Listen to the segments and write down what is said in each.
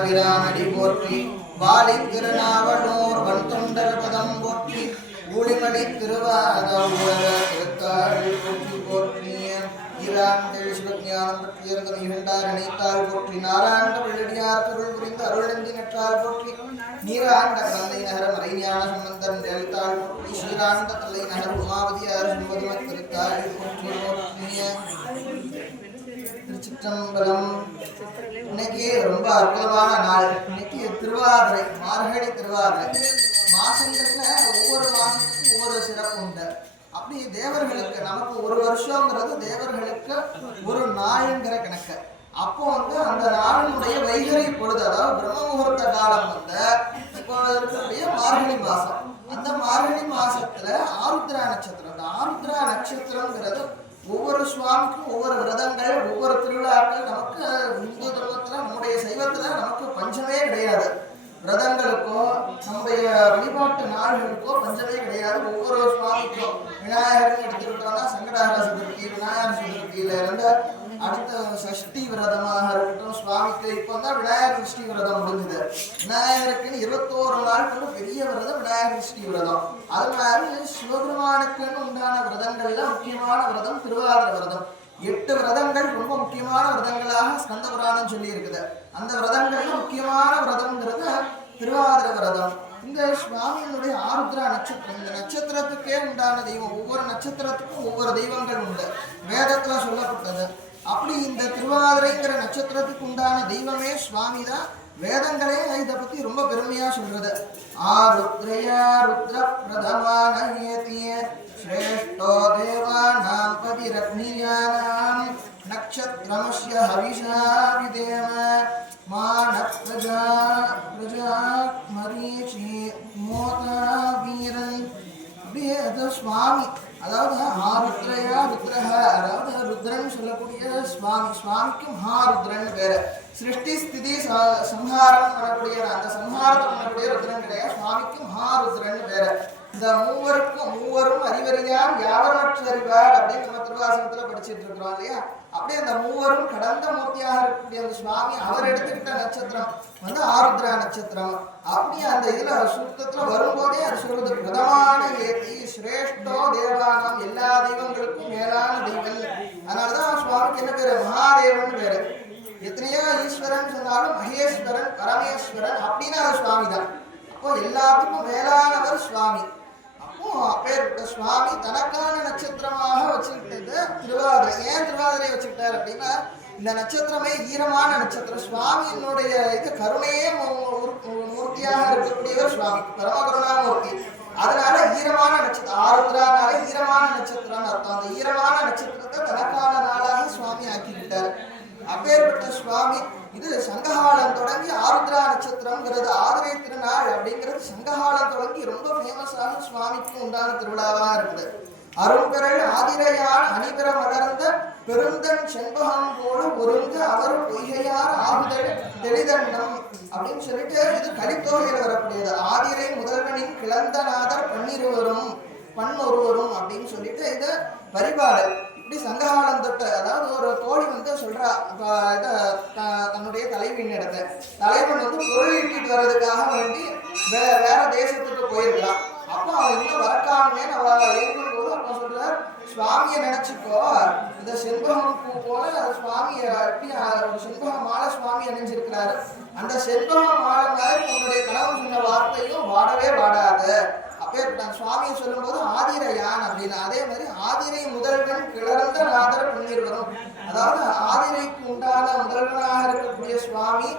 விரானடி போற்றி வாழி திருநாவலூர் வன்தொண்டர் பதம் போற்றி ஊழிமணி திருவாத உலக திருத்தாள் போற்றி போற்றிய ஈராண்டு சிவஞானம் பற்றியிருந்த மிகுண்டார் இணைத்தாள் போற்றி நாராயண வெள்ளடியார் பொருள் புரிந்து அருளந்தி நற்றால் போற்றி நீராண்ட தந்தை நகர மறைஞான சம்பந்தன் எழுத்தாள் போற்றி ஸ்ரீராண்ட தந்தை நகர் உமாவதியார் சும்பதும திருத்தாள் போற்றி போற்றிய திருச்சிற்றம்பலம். இன்னைக்கு ரொம்ப அற்புதமான நாள். இன்னைக்கு திருவாதிரை, மார்கழி திருவாதிரை. மாசங்கள்ல ஒவ்வொரு மாசத்துக்கும் ஒவ்வொரு சிறப்பு உண்டு. அப்படி தேவர்களுக்கு நமக்கு ஒரு வருஷங்கிறது தேவர்களுக்கு ஒரு நாளுங்கிற கணக்கு. அப்போ அந்த நாளினுடைய வைகரை பொழுது, அதாவது பிரம்ம முகூர்த்த காலம் இப்போ இருக்கக்கூடிய மார்கழி மாசம். அந்த மார்கழி மாசத்துல ஆருத்ரா நட்சத்திரம். அந்த ஆருத்ரா நட்சத்திரங்கிறது ஒவ்வொரு சுவாமிக்கும் ஒவ்வொரு விரதங்கள், ஒவ்வொரு திருவிழாக்கள். நமக்கு இந்து தர்மத்துல, நம்முடைய சைவத்துல நமக்கு பஞ்சமே கிடையாது. விரதங்களுக்கோ நம்முடைய வழிபாட்டு நாள்களுக்கோ பஞ்சமே கிடையாது. ஒவ்வொரு சுவாமிக்கும் விநாயகர்னு எடுத்துக்கிட்டோம்னா சங்கடஹர சதுர்த்தி, விநாயகர் சதுர்த்தியில இருந்து அடுத்த சஷ்டி விரதமாக இருக்கட்டும் சுவாமிக்கு. இப்போ தான் விநாயகர் சஷ்டி விரதம் முடிஞ்சது. விநாயகருக்குன்னு 21 நாட்கள் பெரிய விரதம் விநாயகர் சஷ்டி விரதம். அது மாதிரி சிவபெருமானுக்குன்னு உண்டான விரதங்கள்ல முக்கியமான விரதம் திருவாதிரை விரதம். 8 விரதங்கள் ரொம்ப முக்கியமான விரதங்களாக ஸ்கந்த புராணம் சொல்லி இருக்குது. அந்த விரதங்கள்ல முக்கியமான விரதம்ங்கிறது திருவாதிரை விரதம். இந்த சுவாமியினுடைய ஆருத்ரா நட்சத்திரம், இந்த நட்சத்திரத்துக்கே உண்டான தெய்வம். ஒவ்வொரு நட்சத்திரத்துக்கும் ஒவ்வொரு தெய்வங்கள் உண்டு, வேதத்துல சொல்லப்பட்டது. அப்படி இந்த திருவாதிரைங்கிற நட்சத்திரத்துக்கு உண்டான தெய்வமே சுவாமி தான். வேதங்களே இதை பத்தி ரொம்ப பெருமையா சொல்றது. ஆருத்ரயா ருத்ர பிரதமானயதிய ஸ்ரேஷ்டோ தேவானாம் பதிரத்னியானாம் நக்ஷத்ரமஸ்ய ஹவிஷா விதேம மான பிரஜா பிரஜா மரீஷி மோதா வீரன். அப்படியே அது சுவாமி, அதாவது ஆருத்ரயா ருத்ரஹ, அதாவது ருத்ரன் சொல்லக்கூடிய சுவாமி. சுவாமிக்கு மகாருத்ரன் பேரு. சிருஷ்டி ஸ்திதி சம்ஹாரம் பண்ணக்கூடிய அந்த சம்ஹாரத்தை பண்ணக்கூடிய ருத்ரன் கிடையாது. சுவாமிக்கு மகாருத்ரன் பேரு. இந்த மூவரும் அறிவறியார் யாவரமற்று அறிவார் அப்படின்னு நம்ம திருவாசகத்துல படிச்சுட்டு இருக்கிறோம் இல்லையா? அப்படியே அந்த மூவரும் கடந்த மூர்த்தியாக இருக்கக்கூடிய அந்த சுவாமி அவர் எடுத்துக்கிட்ட நட்சத்திரம் ஆருத்ரா நட்சத்திரம். அப்படி அந்த இதுல சூக்தத்துல வரும்போதே அது சொல்றது பிரதமான ஏத்தி சிரேஷ்டோ தேவானம், எல்லா தெய்வங்களுக்கும் மேலான தெய்வன். அதனாலதான் சுவாமிக்கு என்ன பேரு? மகாதேவன் பேரு. எத்தனையோ ஈஸ்வரன் சொன்னாலும் மகேஸ்வரன், பரமேஸ்வரன் அப்படின்னா அது சுவாமி தான். அப்போ எல்லாத்துக்கும் மேலானவர் சுவாமி. அப்பேற்பட்ட சுவாமி தனக்கான நட்சத்திரமாக வச்சுக்கிட்டது திருவாதிரை. ஏன் திருவாதிரை வச்சுக்கிட்டார் அப்படின்னா, இந்த நட்சத்திரமே ஈரமான நட்சத்திரம். சுவாமியினுடைய இது கருணையே மூர்த்தியாக இருக்கக்கூடியவர் சுவாமி, பரம கருணாமூர்த்தி. அதனால ஈரமான நட்சத்திரம், ஆருத்ரானால ஈரமான நட்சத்திரம் அர்த்தம். அந்த ஈரமான நட்சத்திரத்தை தனக்கான நாளாக சுவாமி ஆக்கிக்கிட்டார். அப்பேற்பட்ட சுவாமி இது சங்ககாலம் தொடங்கி ஆருத்ரா நட்சத்திரம்ங்கிறது ஆதிரை திருநாள் அப்படிங்கிறது சங்ககாலம் தொடங்கி ரொம்ப ஃபேமஸான சுவாமிக்கு உண்டான திருவிழாவாக இருக்குது. அரும்பெறல் ஆதிரையான் அணிபெற மலர்ந்த பெருந்தன் செண்பகம் போல ஒருங்கு அவர் பொய்கையார் ஆகுதல் தெளிதண்டம் அப்படின்னு சொல்லிட்டு இது கலித்தொகையில் வரக்கூடியது. ஆதிரை முதல்வனின் கிளந்தநாதர் பன்னொருவரும் அப்படின்னு சொல்லிட்டு இது வழிபாடு. இப்படி சங்ககாலம் தொட்டு, அதாவது ஒரு தோழி சொல்றா தன்னுடைய தலைவியின் இடத்த, தலைவன் பொருள் ஈட்டிட்டு வர்றதுக்காக வேண்டி வேற தேசத்துக்கு போயிருக்கலாம். அப்போ அவன் இன்னும் வரக்காமே அவ ஏற்கும் போது அப்ப சொல்றார், சுவாமியை நினைச்சுக்கோ, இந்த செண்பகம் பூ போல சுவாமியை ஒரு செண்பக மாலை சுவாமி அணிஞ்சிருக்கிறாரு. அந்த செண்பக மாலை மாதிரி உன்னுடைய கனவு சொன்ன வார்த்தையும் வாடவே வாடாது. அப்பேற்பட்ட சுவாமியை சொல்லும் போது ஆதிரையான் அப்படின்னு. அதே மாதிரி ஆதிரை முதல்வன் கிளர்ந்த நாதர் பன்னிருவரும், அதாவது ஆதிரைக்கு உண்டான முதல்வனாக இருக்கக்கூடிய சுவாமி.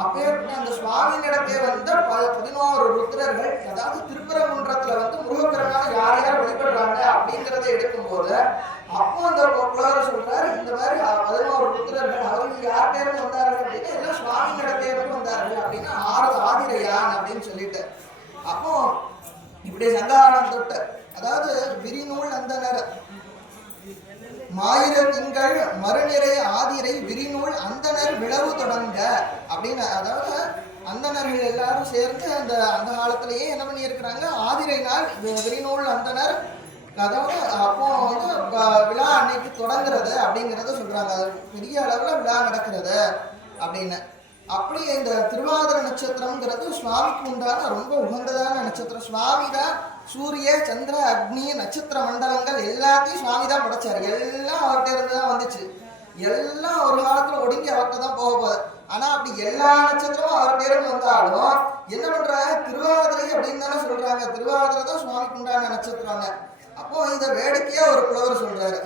அப்பேற்பட்ட அந்த சுவாமியினிடத்தே 11 ருத்ரர்கள், அதாவது திருப்பரங்குன்றத்துல முருகப்பெருமான யார் யார் வழிபடுறாங்க அப்படிங்கிறத எடுக்கும்போது அப்போ அந்த புலவர் சொல்றாரு, இந்த மாதிரி 11 ருத்ரர்கள் அவர்கள் யார் பேருக்கு வந்தார்கள் அப்படின்னா எல்லாம் சுவாமியினிடத்தே வந்தார்கள் அப்படின்னு ஆதிரையான் அப்படின்னு சொல்லிட்டு. அப்போ இப்படி சங்ககாலம் தொட்டு, அதாவது விரிநூல் அந்தனர் மாயிர திங்கள் மறுநிறை ஆதிரை விரிநூல் அந்தனர் விளவு தொடங்க அப்படின்னு. அதாவது அந்தனர்கள் எல்லாரும் சேர்ந்து அந்த காலத்திலேயே என்ன பண்ணி இருக்கிறாங்க, ஆதிரை நாள் விரிநூல் அந்தனர், அதாவது அப்போ விழா அன்னைக்கு தொடங்குறது அப்படிங்கிறத சொல்றாங்க. பெரிய அளவுல விழா நடக்கிறது அப்படின்னு. அப்படி இந்த திருவாதிரை நட்சத்திரம்ங்கிறது சுவாமிக்கு உண்டான ரொம்ப உகந்ததான நட்சத்திரம். சுவாமி தான் சூரிய சந்திர அக்னி நட்சத்திர மண்டலங்கள் எல்லாத்தையும் சுவாமி தான் படைச்சார். எல்லாம் அவர்கிட்ட இருந்து தான் வந்துச்சு. எல்லாம் ஒரு காலத்துல ஒடுங்கி அவர்கிட்ட தான் போக போகுது. ஆனா அப்படி எல்லா நட்சத்திரமும் அவர் பேருந்து வந்தாலும் என்ன பண்றாங்க, திருவாதிரை அப்படின்னு தானே சொல்றாங்க. திருவாதிரை தான் சுவாமிக்கு உண்டான நட்சத்திரங்க. அப்போ இதை வேடிக்கையா ஒரு புலவர் சொல்றாரு.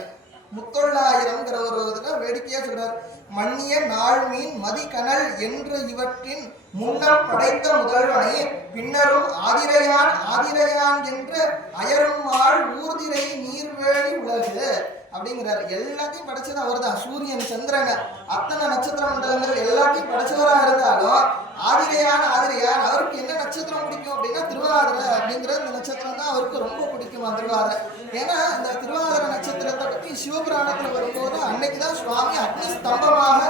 முத்தொள்ளாயிரம்ங்கிற ஒரு இதுல வேடிக்கையா சொல்றாரு. மன்னிய நாள் மீன் மதிகனல் என்று இவற்றின் முன்னம் படைத்த முதல்வனை பின்னரும் ஆதிரையான் ஆதிரையான் என்று அயரும் ஆள் ஊர்திரை நீர்வேலி உலகு அப்படிங்கிறாரு. எல்லாத்தையும் படைச்சது அவர் தான். சூரியன் சந்திரன் அத்தனை நட்சத்திர மண்டலங்கள் எல்லாத்தையும் படைச்சவரா இருந்தாலும் ஆதிரையான் ஆதிரையான் அவருக்கு என்ன நட்சத்திரம் பிடிக்கும் அப்படின்னா திருவாதிரை அப்படிங்கிற இந்த நட்சத்திரம் தான் அவருக்கு ரொம்ப பிடிக்குமா திருவாதிரை. ஏன்னா இந்த திருவாதிரை நட்சத்திரத்தை பத்தி சிவபுராணத்துல வரும்போது அன்னைக்குதான் சுவாமி அக்னி ஸ்தம்பமாக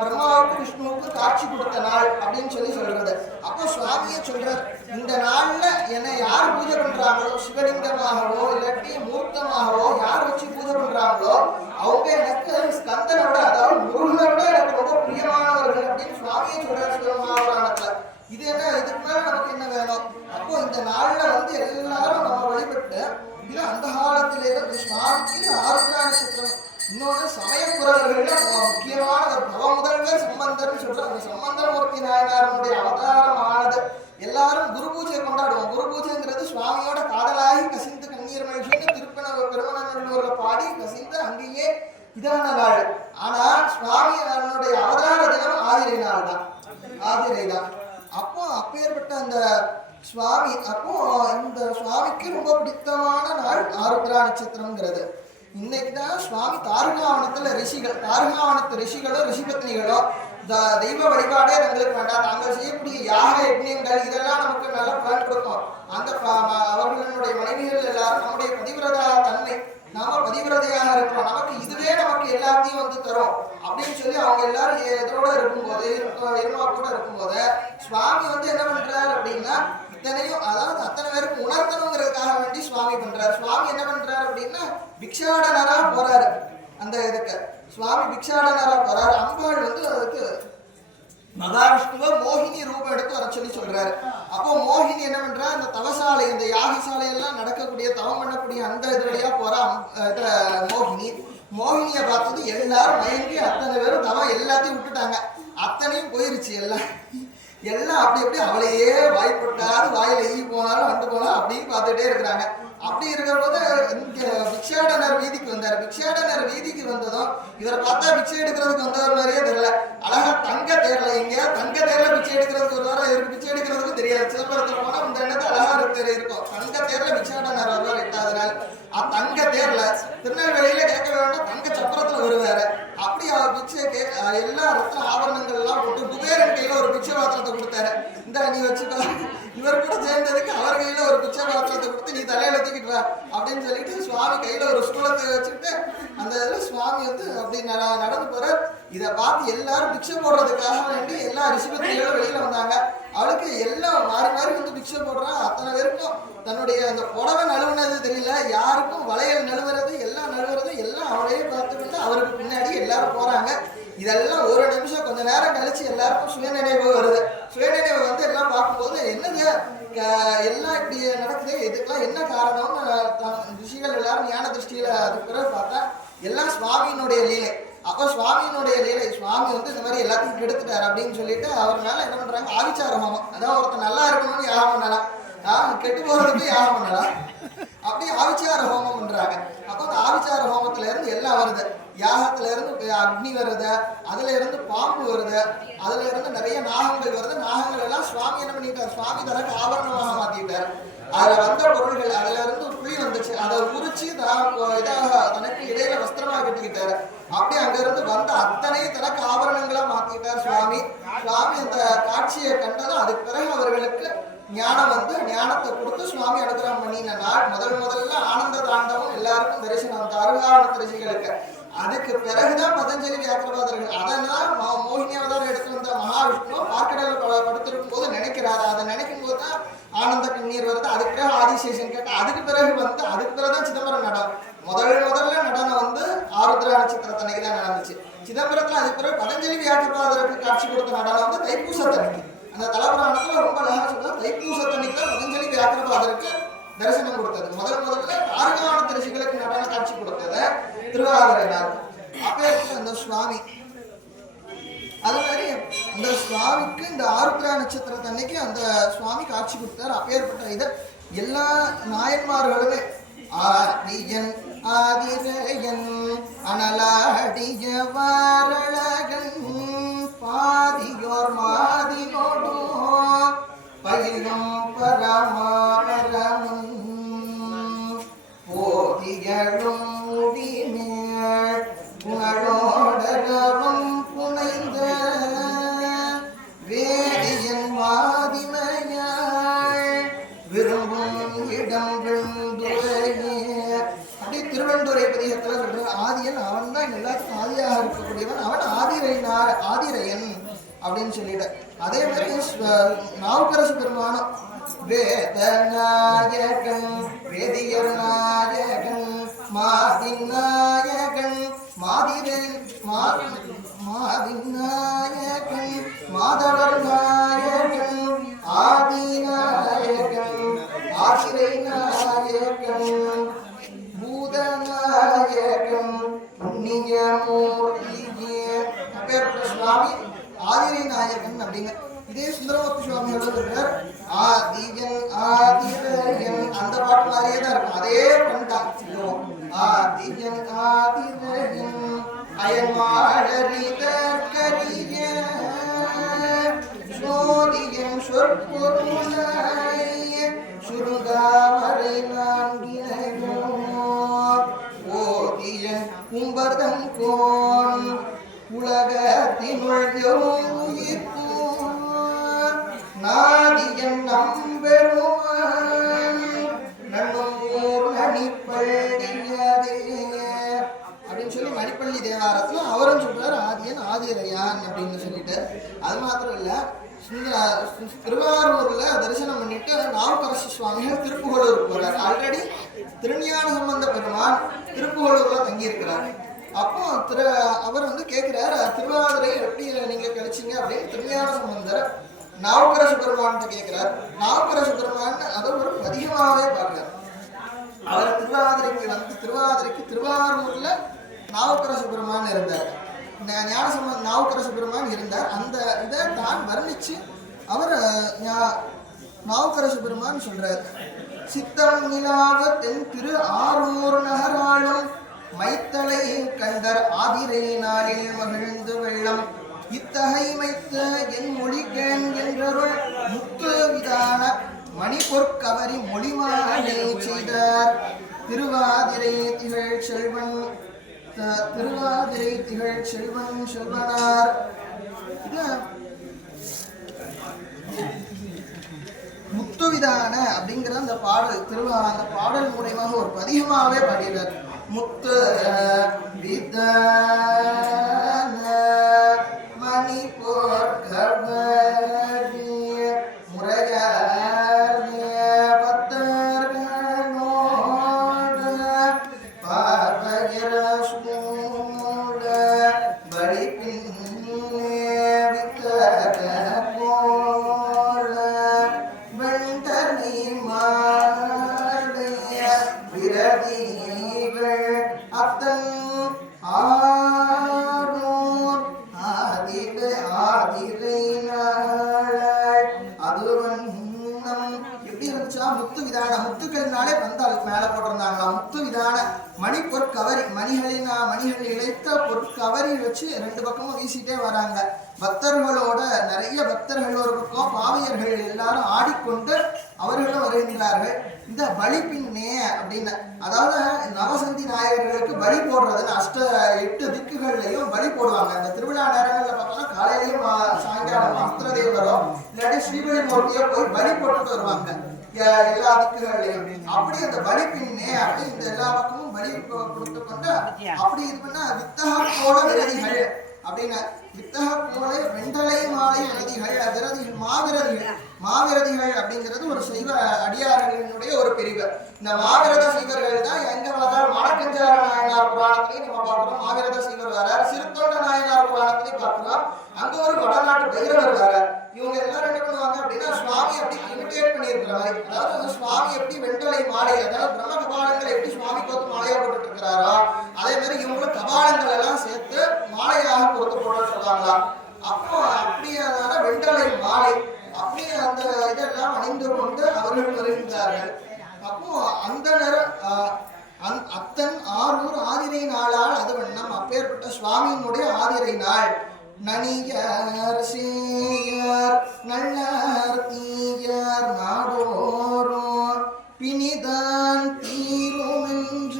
பிரம்மாவுக்கு விஷ்ணுவுக்கு காட்சி கொடுத்த நாள் அப்படின்னு சொல்றது. அப்போ சுவாமியே சொல்றார், இந்த நாள்ல என்னை யார் பூஜை பண்றாங்களோ சிவலிங்கமாகவோ இல்லாட்டி மூர்த்தமாகவோ யார் வச்சு பூஜை பண்றாங்களோ அவங்க எனக்கு ஸ்கந்தனோட அதாவது முருகனோட எனக்கு ரொம்ப பிரியமானவர்கள் அப்படின்னு சுவாமியே சொல்றார் சிவபுராணத்துல. இது என்ன, இதுக்கு மேல நமக்கு என்ன வேணும்? அப்போ இந்த நாள்ல வந்து எல்லாரும் நம்ம வழிபட்டு இது அந்த காலத்திலேருந்து சுவாமிக்கு ஆருத்ரா நட்சத்திரம். இன்னொன்று சமயப்புறவர்கள முக்கியமான ஒரு பவ முதல்வர் சம்பந்தர்னு சொல்றாங்க. அந்த சம்பந்தமூர்த்தி நாயனாரனுடைய அவதாரம் ஆனது எல்லாரும் குரு பூஜை கொண்டாடுவோம். குரு பூஜைங்கிறது சுவாமியோட காதலாகி கசிந்து கண்ணீர் மகிழ்ச்சின்னு திருப்பணூர்ல பாடி கசிந்து அங்கேயே இதான நாள். ஆனா சுவாமி அவனுடைய அவதார தினம் ஆதிரை நாள் தான், ஆதிரை தான். அப்போ அப்பேற்பட்ட அந்த சுவாமி, அப்போ இந்த சுவாமிக்கு ரொம்ப பிடித்தமான நாள் ஆருத்ரா நட்சத்திரம்ங்கிறது. இன்னைக்கு தான் சுவாமி தாருகாவனத்துல ரிஷிகள், தாருகாவனத்து ரிஷிகளோ ரிஷிபத்னிகளோ தெய்வ வழிபாடே எங்களுக்கு வேண்டாம், நாங்கள் செய்யக்கூடிய யாக யஜ்ஞங்கள் இதெல்லாம் நமக்கு நல்ல பலன் கொடுக்கும். அந்த அவர்களுடைய மனைவிகள் எல்லாரும் நம்முடைய பதிவிரதா தன்மை, நாம பதிவிரதையாக இருக்கிறோம், நமக்கு இதுவே நமக்கு எல்லாத்தையும் வந்து தரும் அப்படின்னு சொல்லி அவங்க எல்லாரும் இதோட இருக்கும்போது இருமாப்போட இருக்கும்போது சுவாமி வந்து என்ன பண்றாரு அப்படின்னா இத்தனையும் அதாவது அத்தனை பேருக்கு உணர்த்தணுங்கிறதுக்காக வேண்டி சுவாமி பண்றாரு. சுவாமி என்ன பண்றாரு அப்படின்னா பிக்ஷாடனரா போறாரு. அந்த இதுக்கு சுவாமி பிக்ஷாடனரா போறாரு. அம்பாள் வந்து அதுக்கு மகாவிஷ்ணுவ மோகினி ரூபம் எடுத்து வர சொல்லி சொல்றாரு. அப்போ மோகினி என்ன பண்றா, இந்த தவசாலை இந்த யாகசாலை எல்லாம் நடக்கக்கூடிய தவம் பண்ணக்கூடிய அந்த இது வழியா போற மோகினியை பார்த்தது எல்லாரும் மயங்கி அத்தனை பேரும் தவம் எல்லாத்தையும் விட்டுட்டாங்க. அத்தனையும் போயிருச்சு. எல்லாம் அப்படி அவளையே வாய்ப்பட்டாது வாயில ஈ போனாலும் வந்து போனாலும் அப்படின்னு பார்த்துட்டே இருக்கிறாங்க. அப்படி இருக்கிற போது இங்க பிக்ஷாடனர் வீதிக்கு வந்தார். பிக்ஷாடனர் வீதிக்கு வந்ததும் இவரை பார்த்தா பிக்ஷை எடுக்கிறதுக்கு வந்தவர் மாதிரியே தெரியல. அழகா தங்க தேர்ல, இங்க தங்க தேர்ல பிக்ஷை எடுக்கிறதுக்கு வருவாரா, இவருக்கு பிக்ஷை எடுக்கிறதுக்கும் தெரியாது. சிதம்பரத்துல போனா இந்த எண்ணத்தை அழகா இருக்கும். தங்க தேர்ல பிக்ஷாடனர் வருவார் 8வது நாள். தங்க தேர்ல திருநெல்வேலியில கேட்க வேண்டாம், தங்க சப்பரத்துல வருவாரு. அப்படி அவர் பிக்ஷைக்கு எல்லா ரத்ன ஆபரணங்கள் எல்லாம் போட்டு குபேரன் கையில ஒரு பிக்ஷை பாத்திரத்தை கொடுத்தாரு. இந்த நீ வச்சுக்கோ, இவர் கூட சேர்ந்ததுக்கு அவர் கையில ஒரு பிக்ஷை பாத்திரத்தை கொடுத்து நீ தலையில தூக்கிட்டு வா அப்படின்னு சொல்லிட்டு சுவாமி கையில ஒரு ஸ்கூலத்தை வச்சுட்டு அந்த இதுல சுவாமி வந்து அப்படி நடந்து போறார். இதை பார்த்து எல்லாரும் பிக்ஷை போடுறதுக்காக வேண்டி எல்லா ரிஷிபத்திரிகளும் வெளியில வந்தாங்க. அவளுக்கு எல்லாம் மாறி மாறி வந்து பிக்ஷை போடுறான். அத்தனை பேருக்கும் தன்னுடைய அந்த புடவை நழுவுனது தெரியல, யாருக்கும் வளையல் நழுவுறது எல்லாம் நழுவுறது எல்லாம் அவளையே பார்த்துக்கிட்டு அவருக்கு பின்னாடி எல்லாரும் போறாங்க. இதெல்லாம் ஒரு நிமிஷம் கொஞ்ச நேரம் கழிச்சு எல்லாருக்கும் சுயநினைவு வருது. சுயநினைவு வந்து எல்லாம் பார்க்கும்போது என்னங்க எல்லாம் இப்படி நடக்குது, இதுக்கெல்லாம் என்ன காரணம்னு ரிஷிகள் எல்லாரும் ஞான திருஷ்டியில அதுக்கு பிறகு பார்த்தா எல்லாம் சுவாமியினுடைய லீலை. அப்போ சுவாமியினுடைய லீலை, சுவாமி வந்து இந்த மாதிரி எல்லாத்தையும் கெடுத்துட்டாரு அப்படின்னு சொல்லிட்டு அவர்னால என்ன பண்றாங்க, ஆவிச்சார ஹோமம். அதாவது ஒருத்தர் நல்லா இருக்கணும்னு யாகம் பண்ணலாம், கெட்டு போறதுக்கு யாகம் பண்ணலாம், அப்படி ஆவிச்சார ஹோமம் பண்றாங்க. அப்போ அந்த ஆவிச்சார ஹோமத்துல இருந்து எல்லாம் வருது. யாகத்துல இருந்து அக்னி வருது, அதுல இருந்து பாம்பு வருது, அதுல இருந்து நிறைய நாகங்கள் வருது. நாகங்கள் எல்லாம் சுவாமி என்ன பண்ணிட்டார், சுவாமி தனக்கு ஆபரணமாக மாத்திட்டார். அதுல வந்த பொருள்கள், அதுல இருந்து ஒரு புளி வந்துச்சு, அதை உரிச்சு இதாக தனக்கு இடையில வஸ்திரமா கட்டிக்கிட்டாரு. அப்படி அங்க இருந்து வந்த அத்தனையும் தனக்கு ஆபரணங்களா மாத்திட்டார் சுவாமி. சுவாமி அந்த காட்சியை கண்டதும் அதுக்கு பிறகு அவர்களுக்கு ஞானம் வந்து ஞானத்தை கொடுத்து சுவாமி அனுகிரகம் பண்ணின நாள். முதல்ல ஆனந்த தாண்டவம் எல்லாருக்கும் தரிசனம் தாருகாவன ரிஷிகளுக்கு. அதுக்கு பிறகுதான் பதஞ்சலி வியாக்கிரபாதர்கள். அதெல்லாம் மோகினி அவதாரம் எடுத்து வந்த மகாவிஷ்ணு பார்க்கடல படுத்திருக்கும் போது நினைக்கிறாரு. அதை நினைக்கும் போது தான் ஆனந்த கண்ணீர் வருது. அதுக்கு பிறகு ஆதிசேஷன் கேட்டா, அதுக்கு பிறகு அதுக்கு பிறகுதான் சிதம்பரம் நடனம். முதல்ல நடனம் வந்து ஆருத்ரா நட்சத்திரத்தன்னைக்கு தான் நடந்துச்சு. சிதம்பரத்துல அதுக்கு பிறகு பதஞ்சலி வியாக்கிரபாதருக்கு காட்சி கொடுத்த நடனம் வந்து தைப்பூசத்தன்னைக்கு. அந்த தலபுராணத்துல ரொம்ப அழகா சொல்ல தைப்பூசத்தன்னைக்கு தான் பதஞ்சலி வியாக்கிரபாதருக்கு தரிசனம் கொடுத்தது. முதல்ல தாரகான தரிசிகளுக்கு நடன காட்சி கொடுத்தது திருவாதிரை நாள். அப்ப அந்த சுவாமி அது மாதிரி அந்த சுவாமிக்கு இந்த ஆருத்ரா நட்சத்திரத்தன்னைக்கு அந்த சுவாமி காட்சி கொடுத்தார். அப்பேற்பட்ட இதை எல்லா நாயன்மார்களுமே ஆதியன் ஆதிரயன் அனலாடிய வாரழகன் பாதியோர் மாதினோடோ பயிலும் பரமாபரமும் போதியலும் முடிமேல் புனலோடரவும் புனைந்த வேதியன் மாதிமையாள் விரும்பும் இடம் விழுந்துரையே. அப்படி திருவெண்டுரை பதிகத்துல சொல்ற ஆதியன் அவன் தான் எல்லாத்துக்கும் ஆதியாக இருக்கக்கூடியவன், அவன் ஆதிரையன் அப்படின்னு சொல்லிட்டு. அதே மாதிரி நாவுக்கரசு பெருமானம் வேதநாயகன் வேதியர் நாயகன் மாதிநாயகன் மாதிநாயகன் மாதவர் நாயகன் ஆதிநாயகன் ஆதிரை நாயகன் பூதநாயகன் புண்ணியமூர்த்தியே. அப்பேற்பட்ட சுவாமி ஆதிரை நாயகன் அப்படிங்க. இதே சுந்தரமூர்த்தி சுவாமியோட சொல்றார் ஆதியன் ஆதிரையன். அந்த பாட்டு மாதிரியே தான் இருக்கும், அதே பண்ணிட்டான். ஆதியன் ஆதிரையன் அயன்மாழறிதற்கரிய சோதியன் சொற்பொருளாய் சுருங்காமரை நான்கினையோ ஓதியன் கும்பர்தன் கோன் உலகத்தினுள் நாதியன் நம்பெருமான் நன்னூர் நனிப்பள்ளியதே அப்படின்னு சொல்லி மணிப்பள்ளி தேவாரத்துல அவரும் சொல்றாரு ஆதியன் ஆதிரையான் அப்படின்னு சொல்லிட்டு. அது மாத்திரம் இல்ல, திருவாரூர்ல தரிசனம் பண்ணிட்டு நாவுக்கரசு சுவாமிகள் திருப்புகழூர் போறாரு. ஆல்ரெடி திருஞான சம்பந்த பெருமான் திருப்புகழூர்ல தங்கி இருக்கிறார். அப்போ அவர் வந்து கேட்கிறார், திருவாதிரை எப்படி நீங்க கழிச்சிங்க அப்படின்னு திருஞான சம்பந்தர் நாவுக்கரசு பெருமான் கேட்கிறார். நாவுக்கரசு பெருமான் அதை ஒரு பதிகமாகவே பார்க்கிறார். அவர் திருவாதிரைக்கு திருவாரூர்ல நாவுக்கரசு பெருமான் இருந்தார், நாவுக்கரசு பெருமான் இருந்தார். அந்த இதை தான் வர்ணிச்சு அவர் நாவுக்கரசு பெருமான் சொல்றார். சித்தம் நிலாவ தென் திரு ஆரூர் நகராளும் மைத்தலை கண்டர் ஆதிரை நாளில் மகிழ்ந்து வெள்ளம் இத்தகை மைத்த என் மொழிகேன் என்றருள் முத்து விதான மணிபொற்கவரி மொழிமாலை செய்தார் திருவாதிரை திகழ் செல்வன் செல்வனார். முத்துவிதான அப்படிங்கிற அந்த பாடல் அந்த பாடல் மூலமாக ஒரு பதிகமாகவே பாடினார். முத்து விதான மணி போர்கவரி முறையார் பத்தர்களோடு பாபகிர சூழ பலி பின்னே வித்தர போல வெண்டனி மாடைய விரதிகள் அத்தன் ஆரூர் ஆதிரை நாள் அதுவன் எப்படி இருந்துச்சா? முத்து விதான முத்துக்கள்னாலே பந்தாள் மேல போட்டிருந்தாங்களா. முத்து விதான மணி பொற்கவரி மணிகள் இழைத்த பொற்கவரி வச்சு ரெண்டு பக்கமும் வீசிட்டே வராங்க. பக்தர்களோட நிறைய பக்தர்கள் ஒரு பக்கம், பாவையர்கள் எல்லாரும் ஆடிக்கொண்டு அவர்களும் வருகின்றார்கள். இந்த பலி பின்னே அப்படின்னு, அதாவது நவசந்தி நாயகர்களுக்கு பலி போடுறதுன்னு 8 திக்குகள்லையும் பலி போடுவாங்க. இந்த திருவிழா நேரங்களில் பார்த்தோம்னா காலையிலையும் சாயங்காலம் அஸ்திரதேவரோ இல்லாட்டி ஸ்ரீபலி மூர்த்தியோ போய் பலி போட்டுட்டு வருவாங்க எல்லா திக்குகள்லையும். அப்படி அந்த பலி பின்னே அப்படி இந்த எல்லா பக்கமும் பலி கொடுத்து கொண்டு அப்படி இது பண்ண வித்தகம் போல விரதிகள் அப்படின்னு வித்தக போலே வெண்டலை மாலை விரதிகள் மாவிரதிகள் அப்படிங்கிறது ஒரு சைவ அடியார்களினுடைய ஒரு பிரிவு. இந்த மாவிரத சைவர்கள் தான் எங்க பார்த்தாலும் மணக்கஞ்சார நாயனார் புராணத்திலையும் நம்ம பார்க்கிறோம். மாவிரத சைவர் வரார். சிறுத்தொண்ட நாயனார் புராணத்திலையும் பார்க்கிறோம். அங்க ஒரு வடநாட்டு பைரவர் வரார். இவங்க எல்லாரும் என்ன பண்ணுவாங்க அப்படின்னா சுவாமி அப்படி இமிட்டேட் பண்ணியிருக்கிற மாதிரி, அதாவது சுவாமி எப்படி வெண்டலை மாலை, அதாவது பிரம்ம கபாலங்களை எப்படி சுவாமி கோத்து மாலையா போட்டுட்டு இருக்கிறாரோ அதே மாதிரி இவங்களும் கபாலங்கள் எல்லாம் சேர்த்து மாலையாக பொறுத்து போட சொல்றாங்களா. அப்போ அப்படியான வெண்டலை மாலை அப்படி அந்த இதெல்லாம் அணிந்து கொண்டு அவர்கள் வருகின்றார்கள். அப்போ அந்த நேரம் அத்தன் ஆரூர் ஆதிரை நாளால் அது வண்ணம் அப்பேற்பட்ட சுவாமியினுடைய ஆதிரை நாள் நனியார் சேயார் நல்லார் தீயார் நாடோரோர் பிணிதான் தீருமென்ற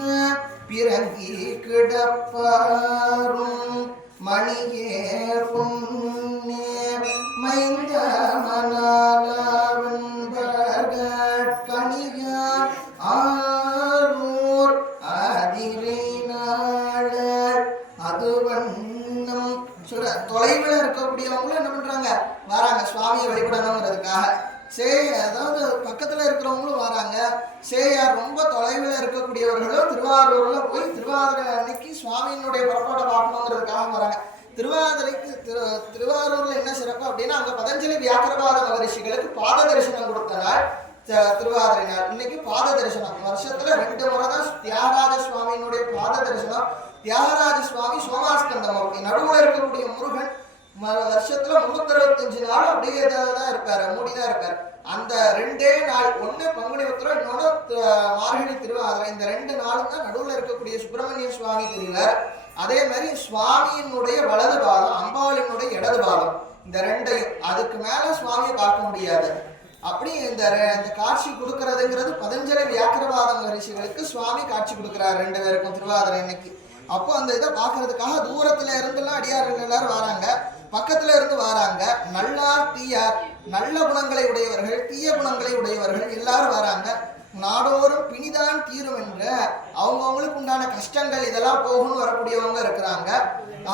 பிறங்கி கிடப்பாரும் மணியே பொன்னே மைந்த மணாலவன்பர்கள் கனியார் ஆரூர் ஆதிரை நாளர் அது வண்ணம் சொல்ற. தொலைவில் இருக்கக்கூடியவங்களும் என்ன பண்றாங்க, வராங்க சுவாமியை வழிபடணுங்கிறதுக்காக. அதாவது பக்கத்துல இருக்கிறவங்களும் வராங்க. சேயார் ரொம்ப தொலைவில் இருக்கக்கூடியவர்களும் திருவாரூர்ல போய் திருவாதிரை அன்னைக்கு சுவாமியினுடைய புறப்பாடை பார்க்கணுங்கிறதுக்காக வராங்க. திருவாரூர்ல என்ன சிறப்பு அப்படின்னா அங்க பதஞ்சலி வியாக்கரவாத மகரிஷிகளுக்கு பாத தரிசனம் கொடுத்த நாள் திருவாதிரை நாள். இன்னைக்கு பாத தரிசனம் வருஷத்துல 2 முறை தான் தியாகராஜ சுவாமியினுடைய பாத தரிசனம். தியாகராஜ சுவாமி சோமாஸ்கந்தமூர்த்தி, நடுவில் இருக்கக்கூடிய முருகன் வருஷத்துல 365 நாள் அப்படியே தான் இருப்பாரு, மூடிதான் இருப்பாரு. அந்த 2 நாள், ஒண்ணு பங்குனி உத்திரம், இன்னொன்னு மார்கழி திருவாதிரை, இந்த 2 நாளும் தான் நடுவில் இருக்கக்கூடிய சுப்பிரமணிய சுவாமி தெரிவார். அதே மாதிரி சுவாமியினுடைய வலது பாதம், அம்பாளினுடைய இடது பாதம், இந்த 2ஐயும் அதுக்கு மேல சுவாமியை பார்க்க முடியாது. அப்படி இந்த காட்சி கொடுக்கறதுங்கிறது பதஞ்சலி வியாக்கரவாத மகரிஷிகளுக்கு சுவாமி காட்சி கொடுக்கிறார் 2 பேருக்கும் திருவாதிரை அன்னைக்கு. அப்போ அந்த இதை பார்க்கறதுக்காக தூரத்துல இருந்தெல்லாம் அடியார்கள் எல்லாரும் வராங்க, பக்கத்துல இருந்து வராங்க. நல்லார் தீயார், நல்ல குணங்களை உடையவர்கள் தீய குணங்களை உடையவர்கள் எல்லாரும் வராங்க. நாடோறும் பிணிதான் தீரும் என்ற அவங்கவுங்களுக்கு உண்டான கஷ்டங்கள் இதெல்லாம் போகும்னு வரக்கூடியவங்க இருக்கிறாங்க.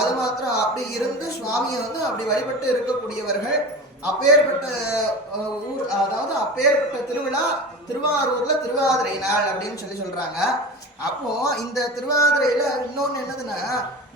அது மாத்திரம் அப்படி இருந்து சுவாமியை அப்படி வழிபட்டு இருக்கக்கூடியவர்கள். அப்பேற்பட்ட ஊர், அதாவது அப்பேற்பட்ட திருவிழா திருவாரூர்ல திருவாதிரை நாள் அப்படின்னு சொல்றாங்க. அப்போ இந்த திருவாதிரையில இன்னொன்னு என்னதுன்னா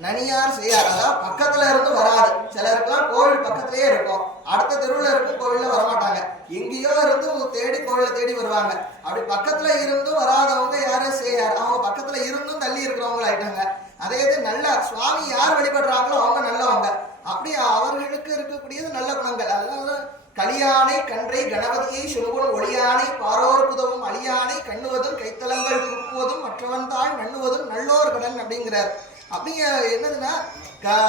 நனியார் செய்யார், அதாவது பக்கத்துல இருந்து வராது. சிலருக்குலாம் கோவில் பக்கத்திலேயே இருக்கும், அடுத்த தெருவில் இருக்கும், கோவில்ல வரமாட்டாங்க. எங்கேயோ இருந்து தேடி கோவில தேடி வருவாங்க. அப்படி பக்கத்துல இருந்தும் வராதவங்க யாரே செய்யார், அவங்க பக்கத்துல இருந்தும் தள்ளி இருக்கிறவங்க ஆயிட்டாங்க. அதே இது நல்லார், சுவாமி யார் வழிபடுறாங்களோ அவங்க நல்லவங்க. அப்படி அவர்களுக்கு இருக்கக்கூடியது நல்ல குணங்கள். அதாவது கலியானை கன்றை கணபதியை சொல்லுவன் ஒளியானை பாரோர் புதவும் அழியானை கண்ணுவதும் கைத்தலங்கள் குப்புவதும் மற்றவன் தாள் நண்ணுவதும் நல்லோர் கடன் அப்படிங்கிறார். அப்படி என்னதுன்னா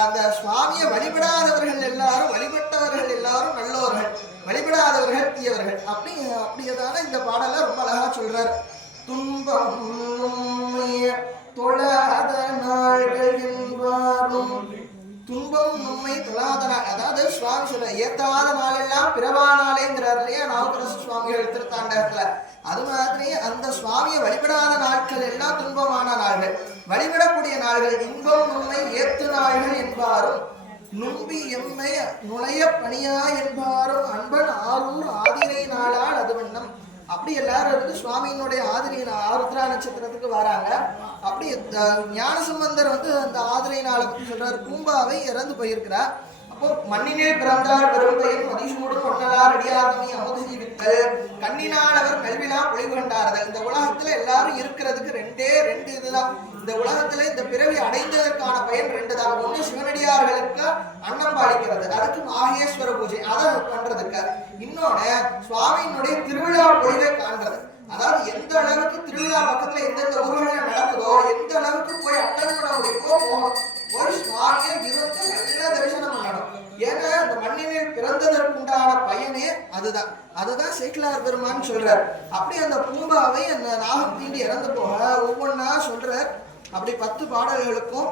அந்த சுவாமியை வழிபடாதவர்கள் எல்லாரும், வழிபட்டவர்கள் எல்லாரும் நல்லோர்கள், வழிபடாதவர்கள் தீயவர்கள். அப்படியதான இந்த பாடலை ரொம்ப அழகா சொல்றார். துன்பம் தொழாத நாள்கள் என்பாரும், துன்பம் நம்மை தொழாத நாள், அதாவது சுவாமி சொல்ற ஏத்தாத நாள் எல்லாம் பிறவா நாளேங்கிறார் இல்லையா நாவுக்கரசு சுவாமிகள் திருத்தாண்டகத்துல. அது மாதிரி அந்த சுவாமியை வழிபடாத நாட்கள் எல்லாம் துன்பமான நாள்கள், வழிபடக்கூடிய நாள்கள் இன்பம் நம்மை ஏத்து நாள்கள் என்பாரும், நும்பி எம்மை நுழைய பணியா என்பாரும், அன்பன் ஆரூர் ஆதிரை நாளால் அது வண்ணம். அப்படி எல்லாரும் இருந்து சுவாமியினுடைய ஆதிரை ஆருத்ரா நட்சத்திரத்துக்கு வராங்க. அப்படி ஞானசம்பந்தர் அந்த ஆதிரை நாளை பற்றி சொல்றாரு. பூம்பாவை இறந்து போயிருக்கிறார். அப்போ மண்ணினே பிறந்தார் பெருந்தையின் மதிசூடு பொன்னலார் அடியாதமி அமுதீவித்தல் கண்ணினால் அவர் கல்வினா பொழிவு கண்டார்கள். இந்த உலகத்துல எல்லாரும் இருக்கிறதுக்கு 2 இதுதான். இந்த உலகத்துல இந்த பிறவி அடைந்ததற்கான பயன் 2 தான். ஒண்ணு சிவனடியார்களுக்கு அன்னம் பாலிக்கிறது, அதுக்கு மாகேஸ்வர பூஜை அதை பண்றதுக்கு. இன்னொன்னு சுவாமியினுடைய திருவிழா பொழிவை காண்றது. அதாவது எந்த அளவுக்கு திருவிழா பக்கத்துல எந்தெந்த ஊர்கள நடக்குதோ எந்த அளவுக்கு போய் அட்டன் பண்ண முடியுமோ போகணும். ஒரு சுவாமியை இருந்து நல்ல தரிசனம் பண்ணணும். ஏன்னா அந்த மண்ணிலே பிறந்ததற்குண்டான பயனே அதுதான். அதுதான் சேக்கிலார் பெருமான் சொல்றார். அப்படி அந்த பூம்பாவை அந்த நாகம் தீண்டி இறந்து போக ஒவ்வொன்னா சொல்றார். அப்படி 10 பாடல்களுக்கும்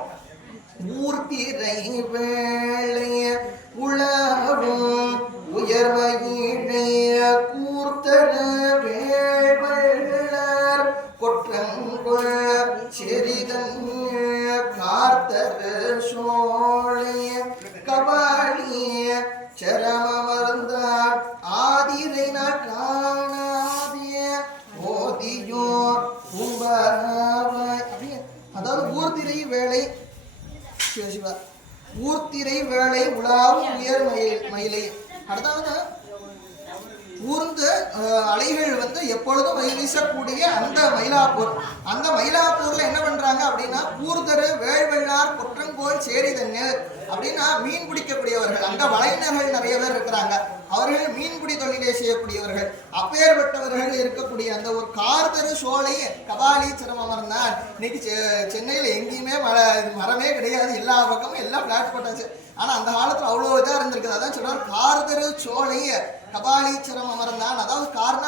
ஊர்த்திரை வேளைய உலகும் உயர்மையிழைய கூர்த்தர வேள்வளர் கொற்றங்குள் செறிதன் கார்த்தர சோழைய கவா ஊர்ந்து அலைகள் வந்து எப்பொழுதும் வீசக்கூடிய அந்த மயிலாப்பூர்ல என்ன பண்றாங்க அப்படின்னா ஊர்தரு வேள்வெள்ளார் குற்றங்கோல் சேரிதன்னு அப்படின்னா மீன் பிடிக்கக்கூடியவர்கள், அங்க வலைஞர்கள் நிறைய பேர் இருக்கிறாங்க, அவர்கள் மீன்பிடி தொழிலை செய்யக்கூடியவர்கள், அப்பேற்பட்டவர்கள் இருக்கக்கூடிய அந்த ஒரு கார்தரு சோலை கபாலீச்சரம் அமர்ந்தான். இன்னைக்கு சென்னையில எங்கேயுமே மரமே கிடையாது, எல்லா பக்கமும் எல்லாம் பிளாட் போட்டாச்சு. ஆனா அந்த காலத்துல அவ்வளவு இதா இருந்திருக்குது. அதான் சொல்றாரு கார்தரு சோலை கபாலீச்சரம் அமர்ந்தான். அதாவது காரண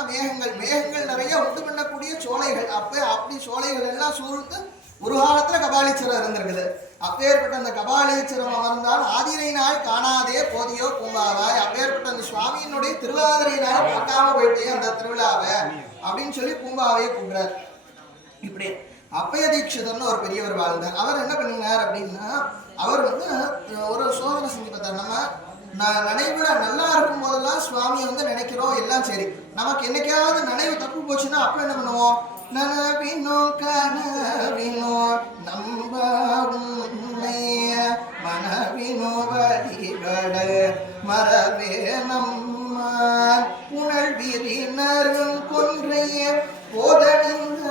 மேகங்கள் நிறைய உண்டு பண்ணக்கூடிய சோலைகள், அப்படி சோலைகள் எல்லாம் சூழ்ந்து ஒரு காலத்துல கபாலீச்சரம் இருந்திருக்குது. அப்பேற்பட்ட அந்த கபாலீச்சரம் அமர்ந்தால் ஆதிரை நாள் காணாதே போதியோ பூம்பாவாய். அப்பேற்பட்ட அந்த சுவாமியினுடைய திருவாதிரை நாள் பார்க்காம போயிட்டே அந்த திருவிழாவை அப்படின்னு சொல்லி பூம்பாவையை கூப்பிடுறார். இப்படி அப்பய தீட்சிதர்னு ஒரு பெரியவர் வாழ்ந்தார். அவர் என்ன பண்ணினார் அப்படின்னா, அவர் வந்து ஒரு சோதனை செஞ்சு பார்த்தார். நம்ம நினைவுல நல்லா இருக்கும் போதெல்லாம் சுவாமியை வந்து நினைக்கிறோம், எல்லாம் சரி. நமக்கு என்னைக்காவது நினைவு தப்பு போச்சுன்னா அப்ப என்ன பண்ணுவோம்? நனவினோ கனவினோ நம்ப மனவினோ வழிபட மரவே நம்ம புனல் விரினரும் கொன்றைய போதனிந்த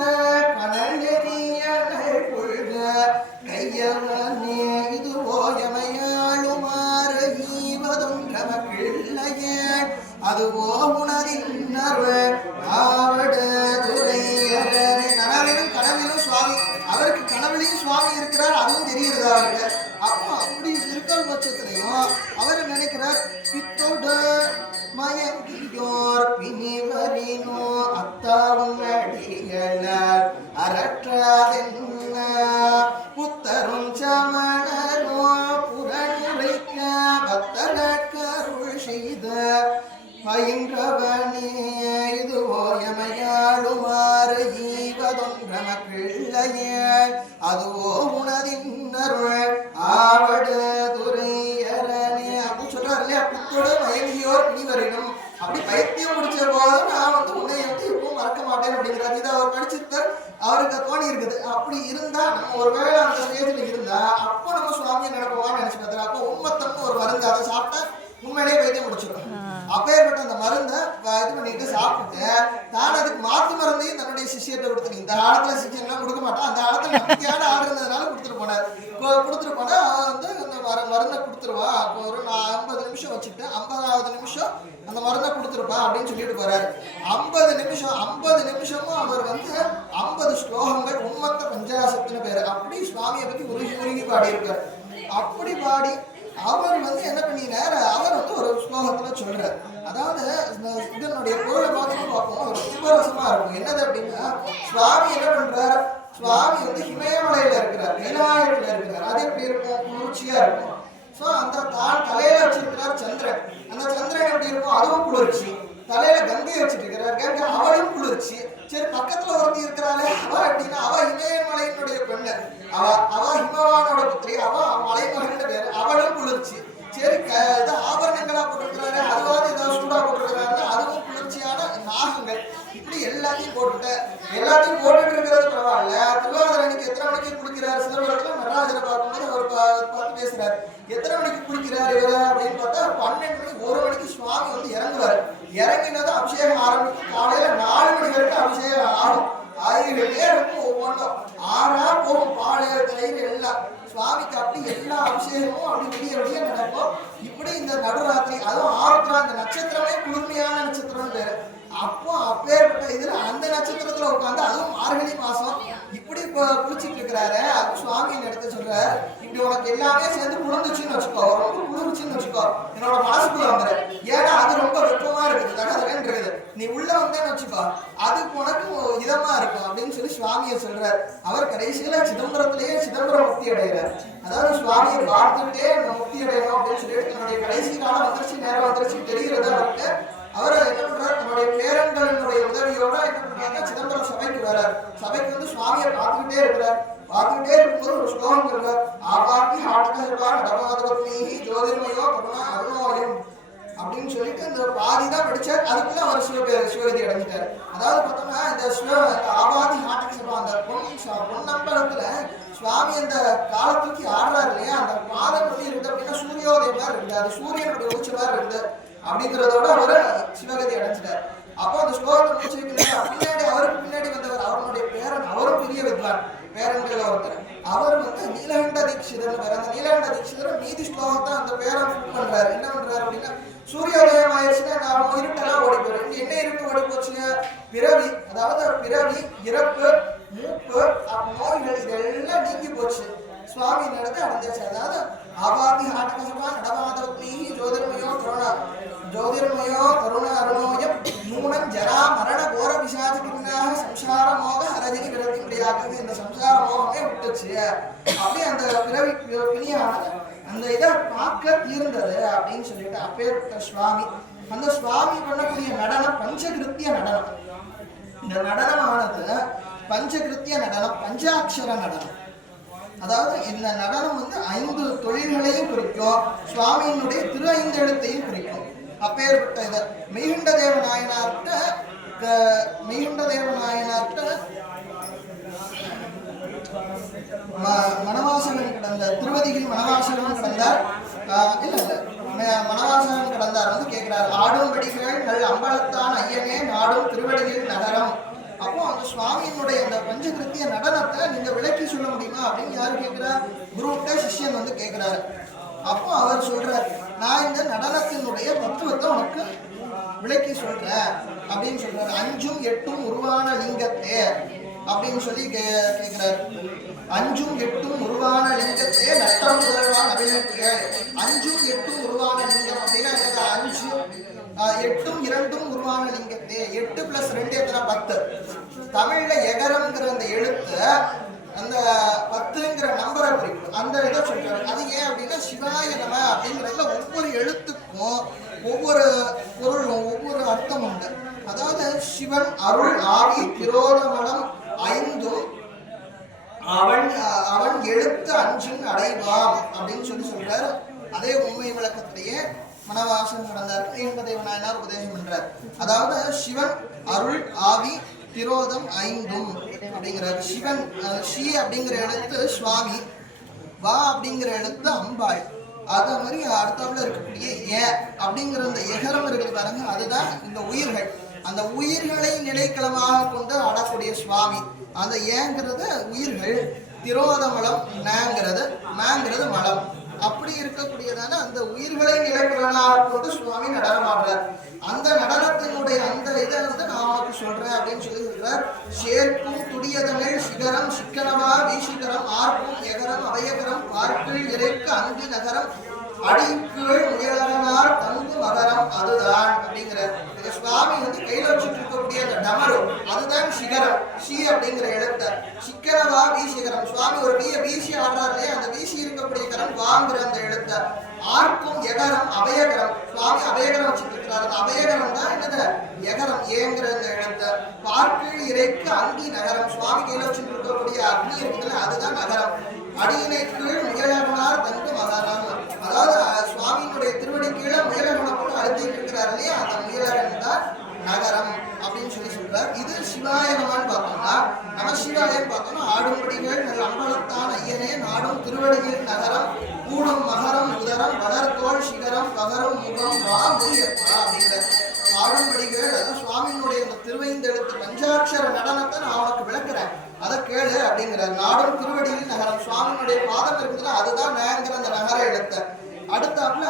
கனலெறியனை கொள்க கையவனே இது ஓயமையாளுமாறு ஈவதும் நமக்கிள்ளையே அதுவோ உணரின்னர்வு ஆவடு துறையரே. நனவிலும் கனவிலும் சுவாமி, அவருக்கு கனவிலையும் சுவாமி இருக்கிறார், அதுவும் தெரியுது அவருக்கு. அப்போ அப்படி இருக்கிற பட்சத்திலையும் அவர் நினைக்கிறார், பித்தோடு மயங்கியோர் பிணிவரினோ அத்தாவும் அடியலார் அரற்றாதென்ன புத்தரும் சமணரோ புறனுரைக்க பத்தரக்கருள் செய்த பயின்றவனே இதுவோ எமையாளுமாறு ஈவதொன்றமக்கிள்ளையே அதுவோ உணதின்னருள் ஆவடு துறையரனே அப்படின்னு சொல்றாரு இல்லையா. புத்தோடு மயங்கியோர் பிணிவரினும், அப்படி பைத்தியம் முடிச்ச போது நான் வந்து உன்னை வந்து எப்பவும் மறக்க மாட்டேன் அப்படிங்கிறாரு. இதை அவர் படிச்சிருக்கார், அவருக்கு தோணி இருக்குது. அப்படி இருந்தா நம்ம ஒருவேளை அந்த ஸ்டேஜ்ல இருந்தா அப்போ நம்ம சுவாமியை நடப்போமான்னு நினைச்சு பார்த்தாரு. அப்போ உண்மத்தம்னு ஒரு மருந்து, அதை சாப்பிட்டா உண்மையிலேயே வைத்தியம் முடிச்சிடும். அப்பேற்பட்ட அந்த மருந்தை இது பண்ணிட்டு சாப்பிட்டு தான் அதுக்கு மாத்து மருந்தையும் தன்னுடைய சிஷியத்தை கொடுத்துரு. இந்த காலத்துல சிஷியெல்லாம் கொடுக்க மாட்டான், அந்த காலத்துல நம்பிக்கையான ஆடு இருந்ததுனால கொடுத்துட்டு போனார். கொடுத்துட்டு போனா வந்து அந்த மருந்தை கொடுத்துருவா, ஒரு 50 நிமிஷம் வச்சுட்டு 50வது நிமிஷம் அந்த மருந்தை கொடுத்துருப்பா அப்படின்னு சொல்லிட்டு போறாரு. 50 நிமிஷமும் அவர் வந்து 50 ஸ்லோகங்கள் உண்மத்த பஞ்சாசத்துன்னு பேரு அப்படி சுவாமியை பத்தி உருகி பாடி இருக்காரு. அப்படி பாடி அவர் வந்து என்ன பண்ணினார், அவர் வந்து ஒரு ஸ்லோகத்துல சொல்றார். அதாவது இதனுடைய பொருளை பார்ப்போம், ரொம்ப ரசமா இருக்கும். என்னது அப்படின்னா, சுவாமி என்ன பண்றார், சுவாமி வந்து ஹிமயமலையில இருக்கிறார், கைலாயத்துல இருக்கிறார். அது எப்படி இருக்கும்? குளிர்ச்சியா இருக்கும். ஸோ அந்த தலையில வச்சிருக்கிறார் சந்திரன், அந்த சந்திரன் எப்படி இருக்கும்? அதுவும் குளிர்ச்சி. தலையில கங்கையை வச்சுட்டு இருக்கிறார், கங்கை அவளும் குளிர்ச்சி. சரி, பக்கத்துல ஒருத்தி இருக்கிறாளே அவ எப்படின்னா, அவ இமயமலையினுடைய பெண்ணு, அவ ஹிமவானோட புத்திரி, அவ மலைமகன் பேரு, அவளும் குளிர்ச்சி. சரி, ஆபரணங்களா போட்டிருக்கிறாரு, அதுவாது ஏதாவது சூடா போட்டிருக்கிறாரு, அதுவும் குளிர்ச்சியான நாகங்கள். இப்படி எல்லாத்தையும் போட்டுட்டு இருக்கிறது பரவாயில்ல. திருவாதிரணிக்கு எத்தனை மணிக்கு குளிக்கிறார்? சிதம்பரத்துல நடராஜரை பார்க்கும்போது அவர் பார்த்து பேசுறாரு, எத்தனை மணிக்கு குளிக்கிறார் இவரு அப்படின்னு பார்த்தா 12 மணிக்கு 1 மணிக்கு சுவாமி வந்து இறங்குவார். இறங்கினதும் அபிஷேகம் ஆரம்பிக்கும். காலையில 4 மணி வரைக்கும் அபிஷேகம் ஆகும். ஆகிட்டே இருக்கும். ஒவ்வொன்றும் ஆறா போகும், பால் தயிர் எல்லாம் சுவாமிக்கு. அப்படி எல்லா அபிஷேகமும் அப்படி விடிய நடக்கும். இப்படி இந்த நடுராத்திரி, அதுவும் ஆருத்ரா, அந்த நட்சத்திரமே குளிர்மையான நட்சத்திரம் பேரு. அப்போ அப்பேற்பட்ட இதுல அந்த நட்சத்திரத்துல உட்காந்து, அதுவும் மார்கழி மாசம் இப்படி குளிச்சுட்டு இருக்கிறாரு. அது சுவாமியின் இடத்த சொல்றாரு, இப்படி உனக்கு எல்லாமே சேர்ந்து குளிர்ந்துச்சுன்னு வச்சுக்கோ, ரொம்ப குளிர்ச்சின்னு வச்சுக்கோ, என்னோட மனசுக்குள்ள வந்துரு. ஏன்னா அது ரொம்ப வெப்பமா இருக்குது, தகதகன்னு இருக்குது. நீ உள்ள வந்தேன்னு வச்சுக்கோ, அதுக்கு உனக்கு இதமா இருக்கும் அப்படின்னு சொல்லி சுவாமியை சொல்றாரு. அவர் கடைசியில சிதம்பரத்திலேயே சிதம்பரம் முக்தி அடைகிறார். அதாவது சுவாமியை பார்த்துட்டே முக்தி அடையணும் அப்படின்னு சொல்லிட்டு தன்னுடைய கடைசி காலம் வந்துருச்சு, நேரம் வந்துருச்சு தெரிகிறது அவருக்கு. அவர் என்ன பண்றாரு, நம்முடைய பேரன்களினுடைய உதவியோட என்ன பண்றாங்க, சிதம்பரம் சபைக்கு வர்றார். சபைக்கு வந்து சுவாமியை பார்த்துக்கிட்டே இருக்கிறார். பார்த்துக்கிட்டே இருக்கும்போது ஒரு ஸ்லோகம் இருக்கார், ஆபாக்கி ஆட்டகா நடமாதவத்மீ ஜோதிர்மயோ கருணா அருணோயம் அப்படின்னு சொல்லிட்டு அந்த பாதி தான் படிச்சார். அதுக்குள்ள அவர் சிவகதி அடைஞ்சிட்டார். அதாவது பார்த்தோம்னா இந்த ஆபாதி நாட்டக சபா, அந்த பொன்னம்பலத்துல சுவாமி அந்த காலை தூக்கி ஆடுறாரு இல்லையா, அந்த பாதம் எப்படி இருக்குது அப்படின்னா சூரியோதயம் மாதிரி இருக்குது, அது சூரியனுடைய உச்ச மாதிரி இருக்குது. அப்படிங்கிறதோட அவர் சிவகதி அடைஞ்சிட்டார். அப்போ அந்த ஸ்லோகத்தை முடிச்சு வைக்கிறார். பின்னாடி அவருக்கு பின்னாடி வந்தவர் அவருடைய பேரன், அவரும் பெரிய வித்வான், பேரன்கள் ஒருத்தர். அவர் நீலகண்ட தீட்சிதர் பேர். அந்த நீலகண்ட தீட்சிதர் மீதி ஸ்லோகத்தை அந்த பேரன் ஃபுல் பண்றாரு. என்ன பண்றாரு அப்படின்னா, சூரியோதயம் ஆயிடுச்சுன்னா நான் இருட்டெல்லாம் ஓடி போயிடும். என்ன இருட்டு ஓடி போச்சுங்க? பிறவி, அதாவது பிறவி, இறப்பு, மூப்பு, நோய்கள் இதெல்லாம் நீங்கி போச்சு. சுவாமி நடந்து அடைஞ்சாச்சு. அதாவது ஆபாதி ஆட்டகசபா நடமாதவத்னி ஜோதிர்மயோ கருண அருணோயம் நூனம் ஜரா மரண கோர பிசாசினாக சம்சார மோக ஹரஜினி விரதி முடியாது. இந்த சம்சார மோகமே விட்டுச்சு. அப்படியே அந்த பிறவி பிணியானது அந்த இதை பார்க்க தீர்ந்தது அப்படின்னு சொல்லிட்டு அப்பேற்பட்ட சுவாமி. அந்த சுவாமி பண்ணக்கூடிய நடனம் பஞ்சகிருத்திய நடனம். இந்த நடனமானது பஞ்சகிருத்திய நடனம், பஞ்சாட்சர நடனம். அதாவது இந்த நடனம் 5 தொழில்களையும் குறிக்கும், சுவாமியினுடைய திரு 5 எழுத்தையும் குறிக்கும். அப்பேற்பட்ட இதை மெய்கண்ட தேவ நாயனார்கிட்ட மணவாசகன் கிடந்தார். திருவதிகிரி மணவாசகன் கிடந்தார். மணவாசகன் கிடந்தார் கேட்கிறார், ஆடும் படிகள் நல் அம்பலத்தான் ஐயனே நாடும் திருவடிகளின் நகரம். அப்போ அந்த சுவாமியினுடைய அந்த பஞ்சகிருத்திய நடனத்தை நீங்க விளக்கி சொல்ல முடியுமா அப்படின்னு யாரு கேட்கிறார்? குருட்ட சிஷ்யன் கேட்கிறாரு. அப்போ அவர் சொல்றார், நான் இந்த நடனத்தினுடைய தத்துவத்தை உனக்கு விளக்கி சொல்றேன் அப்படின்னு சொல்றாரு. 5ம் 8ம் உருவான லிங்கத்தே அப்படின்னு சொல்லி கேட்கிறார். 5ம் 8ம் உருவான லிங்கத்தே நட்டம் முதல்வான் அபிநயத்திகள். 5ம் 8ம் உருவான லிங்கம் அப்படின்னா 8ம் 2ம் உருவான லிங்கத்தே. 8 + 2 எத்தனை? 10. தமிழ்ல எகரம்ங்கிற அந்த எழுத்து அந்த 10ங்கிற நம்பரை குறிக்கும். அந்த இதை சொல்றாரு. அது ஏன் அப்படின்னா, சிவாய நம அப்படிங்கிறதுல ஒவ்வொரு எழுத்துக்கும் ஒவ்வொரு பொருளும் ஒவ்வொரு அர்த்தம் உண்டு. அதாவது சிவன் அருள் ஆவி திரோதமனம் 5ம் அவன் எழுத்து 5ம் அடைவாம் அப்படின்னு சொல்றாரு. அதே உண்மை விளக்கத்திலேயே மணவாசன் நடந்தார் என்பதைவனார் உபதேசம் பண்றார். அதாவது சிவன் அருள் ஆவி திரோதம் 5ம் அப்படிங்கிறார். சிவன் ஷி அப்படிங்கிற எழுத்து சுவாமி, வா அப்படிங்கிற எழுத்து அம்பாள். அதே மாதிரி அடுத்தாப்புல இருக்கக்கூடிய ஏ அப்படிங்கிற இந்த எகரம் இருக்குது பாருங்க, அதுதான் இந்த உயிர்கள். அந்த உயிர்களை நிலைக்களமாக கொண்டு ஆடக்கூடிய சுவாமி. அந்த ஏங்கிறது உயிர்கள், திரோதமலம் நேங்கிறது, மேங்கிறது மலம். அப்படி இருக்கக்கூடியதான அந்த உயிர்களை நிலைக்களமாக கொண்டு சுவாமி நடனமாடுறார். அந்த நடனத்தினுடைய அந்த இதை நான் உனக்கு சொல்றேன் அப்படின்னு சொல்லி சொல்றார். சேர்க்கும் துடியதமிழ் சிகரம் சிக்கனமா வீசிகரம் ஆர்க்கும் எகரம் அபயகரம் பார்க்கில் இறைக்கு அந்தி நகரம் அடிக்கீழ் முயலனார் தங்கு மகரம் அதுதான் அப்படிங்கிற சுவாமி கையில வச்சுட்டு இருக்கக்கூடிய அந்த டமரு அதுதான் சிகரம். ஷி அப்படிங்கிற எழுத்த சிக்கனவா வீசிகரம். சுவாமி ஒரு வீசி ஆடுறாரு இல்லையா, அந்த வீசி இருக்கக்கூடிய கரம் வாங்குற அந்த எழுத்த. ஆர்க்கும் எகரம் அபயகரம். சுவாமி அபயகரம் வச்சுட்டு இருக்கிறார். அந்த அபயகரம் தான் என்னது? எகரம் ஏங்கிற அந்த எழுத்த. பார்க்கில் இறைக்கு அங்கி நகரம். சுவாமி கையில வச்சுட்டு இருக்கக்கூடிய அக்னி இருக்குதுல்ல, அதுதான் நகரம். அடியினை கீழ் முயலகனார் தங்கு மகரம். அதாவது சுவாமியினுடைய திருவடி கீழே முயலகனை கூட அழுத்திட்டு இருக்கிறார் இல்லையா, அந்த முயலகன் தான் நகரம் அப்படின்னு சொல்லி சொல்றார். இது சிவாயனமான்னு பார்த்தோம்னா, நமசிவாயன்னு பார்த்தோம்னா, ஆடும்படிகள் நல் அம்பலத்தான் ஐயனே நாடும் திருவடிகளின் நகரம் கூடும் மகரம் உதரம் வளர்த்தோள் சிகரம் பகரம் முகம் வா முரியப்பா அப்படிங்கிற ஆடும்படிகள். அதான் சுவாமியினுடைய அந்த திருவைந்தெழுத்து பஞ்சாட்சர நடனத்தை நான் உனக்கு விளக்குறேன், அதை கேளு அப்படிங்கிறார். நாடும் திருவடிகளின் நகரம். சுவாமியினுடைய பாதம் இருக்குதுன்னா அதுதான் மேங்கிற அந்த நகர எழுத்த. அடுத்தாப்புல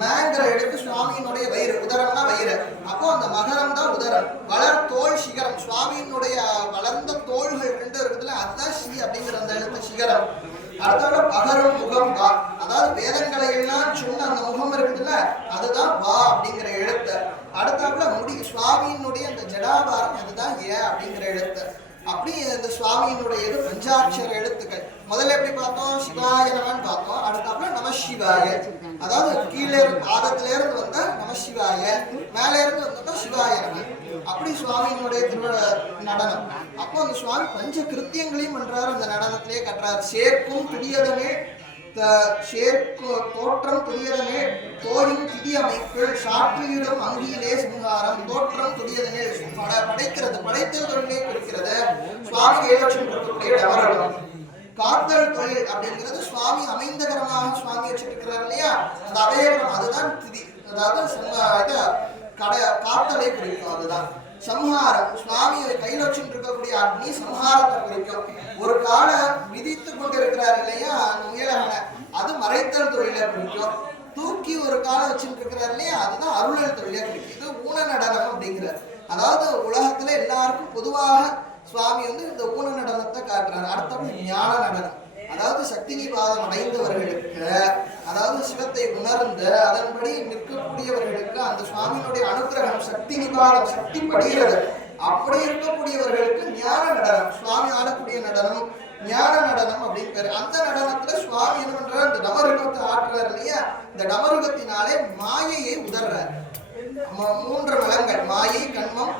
மேங்கிற எழுத்து சுவாமியினுடைய வயிறு, உதரம்னா வயிறு. அப்போ அந்த மகரம் தான் உதரம். வளர் தோல் சிகரம். சுவாமியினுடைய வளர்ந்த தோள்கள் 2 இருக்குதுல்ல, அதுதான் ஷி அப்படிங்கிற அந்த எழுத்து சிகரம். அடுத்தாப்புல பகரும் முகம் வா. அதாவது வேதங்களை எல்லாம் சொன்ன அந்த முகம் இருக்குதுல்ல, அதுதான் வா அப்படிங்கிற எழுத்து. அடுத்தாப்புல முடி சுவாமியினுடைய அந்த ஜடாபாரம், அதுதான் ஏ அப்படிங்கிற எழுத்து. அப்படி இந்த சுவாமியினுடைய பஞ்சாட்சர எழுத்துக்கள். முதல்ல எப்படி பார்த்தோம்? சிவாய நமன்னு பார்த்தோம். அடுத்தாப்புல நமசிவாய. அதாவது கீழே பாதத்தில இருந்து வந்தா நமசிவாய, மேல இருந்து வந்தோம்னா சிவாய நம. அப்படி சுவாமியினுடைய நடனம். அப்போ அந்த சுவாமி பஞ்ச கிருத்தியங்களையும் பண்றாரு, அந்த நடனத்திலேயே கட்டுறாரு. சேர்க்கும் துடியதமே தோற்றம் துடியதமே தோயும் திதி அமைப்பில் சாற்றியிடும் அங்கியிலே சிங்காரம். தோற்றம் துடியதமே படைக்கிறது, படைத்தல் தொழிலே குறிக்கிறது. சுவாமி கைலட்சம் இருக்கக்கூடிய டமரகம். காத்தல் தொழில் அப்படிங்கிறது சுவாமி அமைந்தகரமாக சுவாமி வச்சிருக்கிறார் இல்லையா, அந்த அபயகரம் அதுதான் திதி. அதாவது காத்தலை குறிக்கும். அதுதான் சம்ஹாரம். சுவாமி கையில் வச்சுட்டு இருக்கக்கூடிய அக்னி சம்ஹாரத்தை குறிக்கும். ஒரு கால விதித்து கொண்டிருக்கிறார் இல்லையா அந்த முயலகனை, அது மறைத்தல் தொழிலை குறிக்கும். தூக்கி ஒரு காலை வச்சுட்டு இருக்கிறார் இல்லையா அதுதான் அருளல் தொழிலை குறிக்கும். இது ஊன நடனம் அப்படிங்கிறது. அதாவது உலகத்துல எல்லாருக்கும் பொதுவாக சுவாமி இந்த ஊன நடனத்தை காட்டுறாரு. அடுத்தது ஞான நடனம். அதாவது சக்தி நிபாதம் அடைந்தவர்களுக்கு, அதாவது சிவத்தை உணர்ந்து அதன்படி நிற்கக்கூடியவர்களுக்கு அந்த சுவாமியினுடைய அனுகிரகம் சக்தி நிபாதம் சக்தி படுகிறது. அப்படி இருக்கக்கூடியவர்களுக்கு ஞான நடனம், சுவாமி ஆடக்கூடிய நடனம் ஞான நடனம் அப்படின்னு பேரு. அந்த நடனத்துல சுவாமி என்ன பண்றாரு, இந்த டமருகத்தை ஆற்றுறாரு இல்லையா, இந்த டமருகத்தினாலே மாயையை உதர்றாரு. 3 மலங்கள் மாயை, கண்மம்,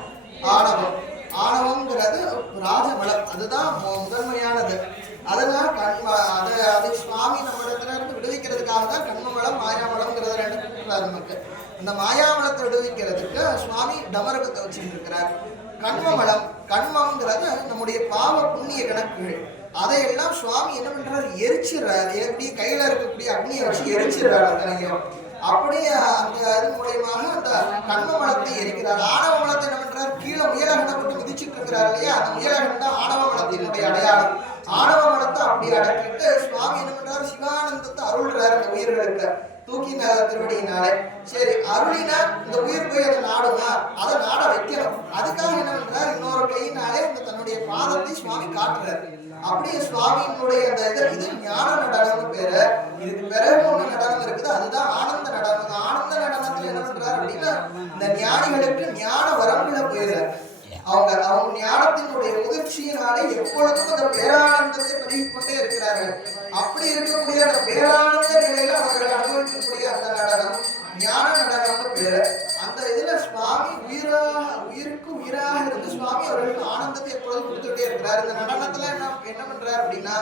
ஆணவம். ஆணவம்ங்கிறது ராஜமலம், அதுதான் முதன்மையானது. அதனால அதை சுவாமி நம்ம இடத்துல இருந்து விடுவிக்கிறதுக்காக தான் கண்மமலம் மாயாமலம்ங்கிறத 2 கூட்டுறாரு நமக்கு. இந்த மாயாமலத்தை விடுவிக்கிறதுக்கு சுவாமி டமருகத்தை வச்சுட்டு இருக்கிறார். கண்மமலம், கண்மம்ங்கிறது நம்முடைய பாவ புண்ணிய கணக்குகள். அதையெல்லாம் சுவாமி என்ன பண்றாரு, எரிச்சிடுறாரு. எப்படி கையில இருக்கக்கூடிய அக்னியை வச்சு எரிச்சிடுறாரு அத்தனையும். அப்படியே அந்த அது மூலயமாக அந்த கண்ம மலத்தை எரிக்கிறார். ஆணவ மலத்தை என்ன பண்றாரு, கீழே முயலகனை போட்டு மிதிச்சுட்டு இருக்கிறார் இல்லையா, அந்த முயலகன் தான் ஆணவ மலத்தினுடைய அடையாளம். ஆணவ மலத்தை அப்படி அடக்கிட்டு சுவாமி என்ன பண்றாரு, சிவானந்தத்தை அருள்றாரு இந்த உயிர்களுக்கு தூக்கி திருவடியினாலே. சரி, அருளினா இந்த உயிர் போய் அதை நாடுமா, அதை நாட வைக்கணும். அதுக்காக என்ன பண்றாரு, இன்னொரு கையினாலே இந்த தன்னுடைய பாதத்தை சுவாமி காட்டுறாரு. அப்படியே சுவாமியினுடைய அந்த இது ஞான நடனம்னு பேரு. இதுக்கு பிறகு ஒண்ணு நடனம் இருக்குது, அதுதான் ஆனந்த நடனம். ஆனந்த நடனத்துல என்ன பண்றாரு அப்படின்னா, இந்த ஞானிகளுக்கு ஞான வரம்புல போயிடுறாரு. அவங்க ஞானத்தினுடைய முதிர்ச்சியினாலே எப்பொழுதும் அந்த பேரானந்தத்தை பெருகிக் கொண்டே இருக்கிறார்கள். அப்படி இருக்கக்கூடிய அந்த பேரானந்த நிலையில அவர்கள் அனுபவிக்கக்கூடிய அந்த நடனம் ஞான நடனம்னு பேரு. அந்த இதுல சுவாமி உயிருக்கு உயிராக இருந்து சுவாமி அவர்களுக்கு ஆனந்தத்தை எப்பொழுதும் கொடுத்துட்டே இருக்கிறார். இந்த நடனத்துல என்ன பண்றாரு அப்படின்னா,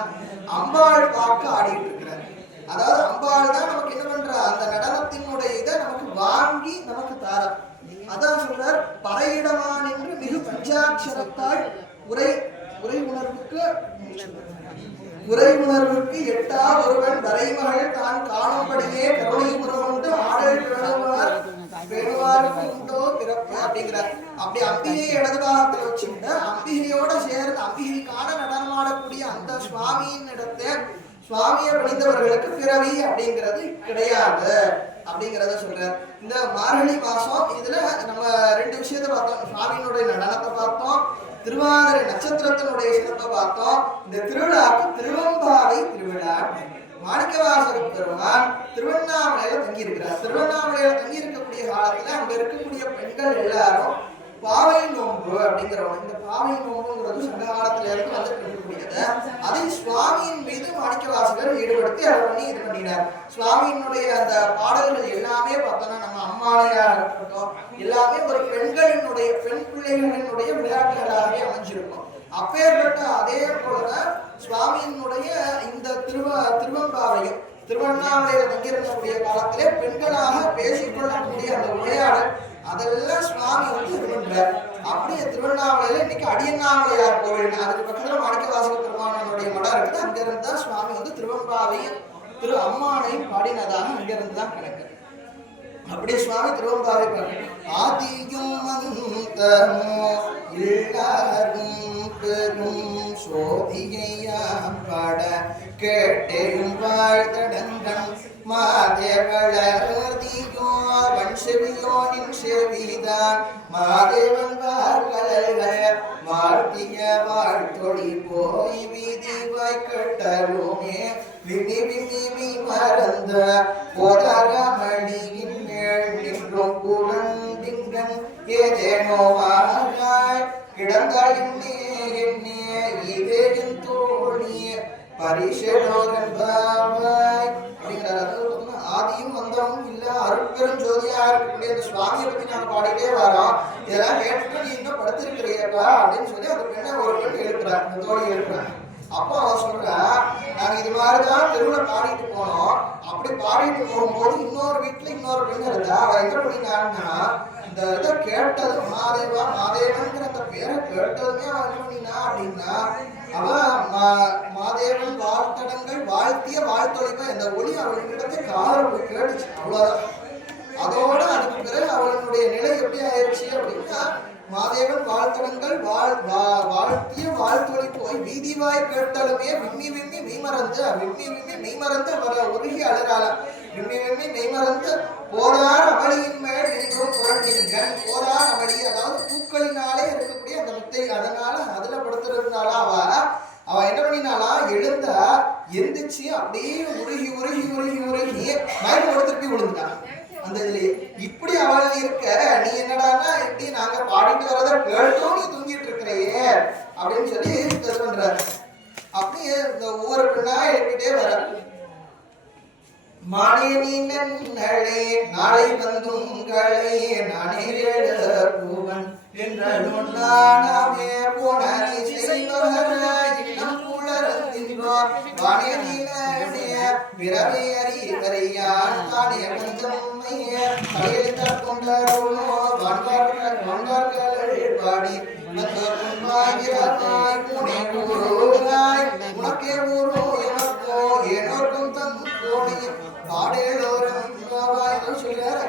அம்பாள் பார்க்க ஆடிட்டு இருக்கிறார். அதாவது அம்பாள் தான் நமக்கு என்ன பண்றா, அந்த நடனத்தினுடைய இதை நமக்கு வாங்கி நமக்கு தாரா. அதான் சொல்றார், பறையிடமான் என்று மிகு பஞ்சாட்சரத்தால் உரை உணர்வுக்கு எட்டா ஒருவன் வரைமகள் தான் காணும்படியே கருணை உணர்வுண்டு ஆடல் பெறுவாருக்கு உண்டோ பிறப்பு அப்படிங்கிறார். அப்படி அம்பிகை இடது பாகத்தில் வச்சுட்டு அம்பிகையோட சேர்ந்து அம்பிகைக்கான நடனமாடக்கூடிய அந்த சுவாமியின் இடத்தை சுவாமியை பணிந்தவர்களுக்கு பிறவி அப்படிங்கிறது கிடையாது அப்படிங்கிறத சொல்றார். இந்த மார்கழி மாசம் இதுல நம்ம 2 விஷயத்தை பார்த்தோம். சுவாமியினுடைய நடனத்தை பார்த்தோம், திருவாதிரை நட்சத்திரத்தினுடைய சிறப்பை பார்த்தோம். இந்த திருவிழாவுக்கு திருவம்பாவை திருவிழா. மாணிக்கவாசக பெருமான் திருவண்ணாமலையில தங்கி இருக்கிறார். திருவண்ணாமலையில தங்கி இருக்கக்கூடிய காலத்துல அங்க இருக்கக்கூடிய பெண்கள் எல்லாரும் பாவை நோன்பு அப்படிங்கிறவங்க. இந்த பாவை நோன்புங்கிறது சங்க காலத்துல இருந்து வந்துட்டு இருக்கக்கூடியது. அதை சுவாமியின் மீது மாணிக்கவாசகர் ஈடுபடுத்தி அதை பண்ணி இது பண்ணினார். சுவாமியினுடைய அந்த பாடல்கள் எல்லாமே பார்த்தோம்னா நம்ம அம்மாளையா இருக்கட்டும் எல்லாமே ஒரு பெண் பிள்ளைகளினுடைய விளையாட்டுகளாகவே அமைஞ்சிருக்கும். அப்பேற்பட்ட அதே போலதான் சுவாமியினுடைய இந்த திருவம்பாவையும் திருவண்ணாமலையில தங்கியிருக்கக்கூடிய காலத்திலே பெண்களாக பேசிக்கொள்ளக்கூடிய அந்த உரையாடல் அதெல்லாம் சுவாமி இது பண்றார். அப்படியே திருவண்ணாமலையில இன்னைக்கு அடியண்ணாமலையார் கோவில், அதுக்கு பக்கத்துல மாணிக்கவாசக பெருமானுடைய மடம் இருக்குது. அங்க இருந்து தான் சுவாமி திருவம்பாவையும் திரு அம்மானையும் பாடினதாக அங்க இருந்து தான் கணக்கு. அப்படியே சுவாமி திருவம்பாவை பாடு. ஆதியும் அந்தமோ எல்லாரும் பெரும் சோதியையாம் பாட கேட்டேயும் வாழ்த்தடங்கன் மாதேவளர்தியோ வன் செவியோனின் செவிதான் மாதேவன் வார்கலல்கள் வாழ்த்திய வாழ்த்தொழி போய் வீதி வாய்க்கட்டலுமே விமி விமி மறந்த போதரமணியின் மேல் நின்றும் குழந்திங்கன் ஏதேனோ வாராய் கிடந்தாள் என்னே இதேன் தோழி பரிசோரன் பாவாய் அப்படிங்கிறார். ஆதியும் அந்தமும் இல்ல அருட்பெரும் ஜோதியா இருக்கக்கூடிய அந்த சுவாமியை பத்தி நாங்க பாடிட்டே வரோம். இதெல்லாம் கேட்டு நீ இன்னும் படுத்திருக்கிறியப்பா அப்படின்னு சொல்லி அந்த பெண்ணை ஒரு பெண் எழுப்புறான், அந்த தோழி எழுப்புறான். அப்போ அவ சொல்றா, நாங்க இது மாதிரிதான் தெருவுல பாடிட்டு போனோம். அப்படி பாடிட்டு போகும்போது இன்னொரு வீட்டுல இன்னொரு பெண் இருந்தா. அவ என்ன பண்ணினான்னா, இந்த இதை கேட்டது மாதேவா மாதேவன்கிற அந்த பேரை கேட்டதுமே அவன் என்ன பண்ணினா அப்படின்னா, அவ மாதேவன் வாழ்த்தடங்கள் வாழ்த்திய வாழ்த்தொழிப்ப இந்த ஒளி அவளிடத்தை காதல் போய் கேட்டுச்சு. அவ்வளவுதான். அதோட அதுக்கு பிறகு அவளுடைய நிலை எப்படி ஆயிடுச்சு அப்படின்னா, மாதேவன் வாழ்த்தனங்கள் வாழ்த்திய வாழ்த்தொழி போய் வீதிவாய் கேட்டாலுமே விம்மி விம்மி மெய்மறந்து வர உருகி அழுறாளா. விம்மி விம்மி மெய்மறந்து போரார் அமளியின் மேல் நின்றும் புரண்டின்கள். போரார் அமளி அதாவது பூக்களினாலே இருக்கக்கூடிய அந்த முத்தை, அதனால அதுல படுத்துறதுனால அவ என்ன பண்ணினாலா, எழுந்தா எந்திரிச்சு அப்படியே உருகி மயக்கம் திருப்பி விழுந்துட்டான் அந்த இதுலயே. இப்படி அவள் இருக்க நீ என்னடான்னா இப்படி நாங்க பாடிட்டு வரத கேட்டும் நீ தூங்கிட்டு இருக்கிறையே அப்படின்னு சொல்லி இது பண்றாரு. அப்படியே இந்த ஒவ்வொரு பெண்ணா எழுப்பிட்டே வர. மானே நீங்களே நாளை வந்துங்களே நானே பூவன் என்றே போன பிறவை அறிவறியான் தானே கந்தம்மையே பாடி உனக்கே ஊரோ எனக்கோ ஏனோருக்கும் தந்தோணி பாடேளோரும் சொல்றாரு.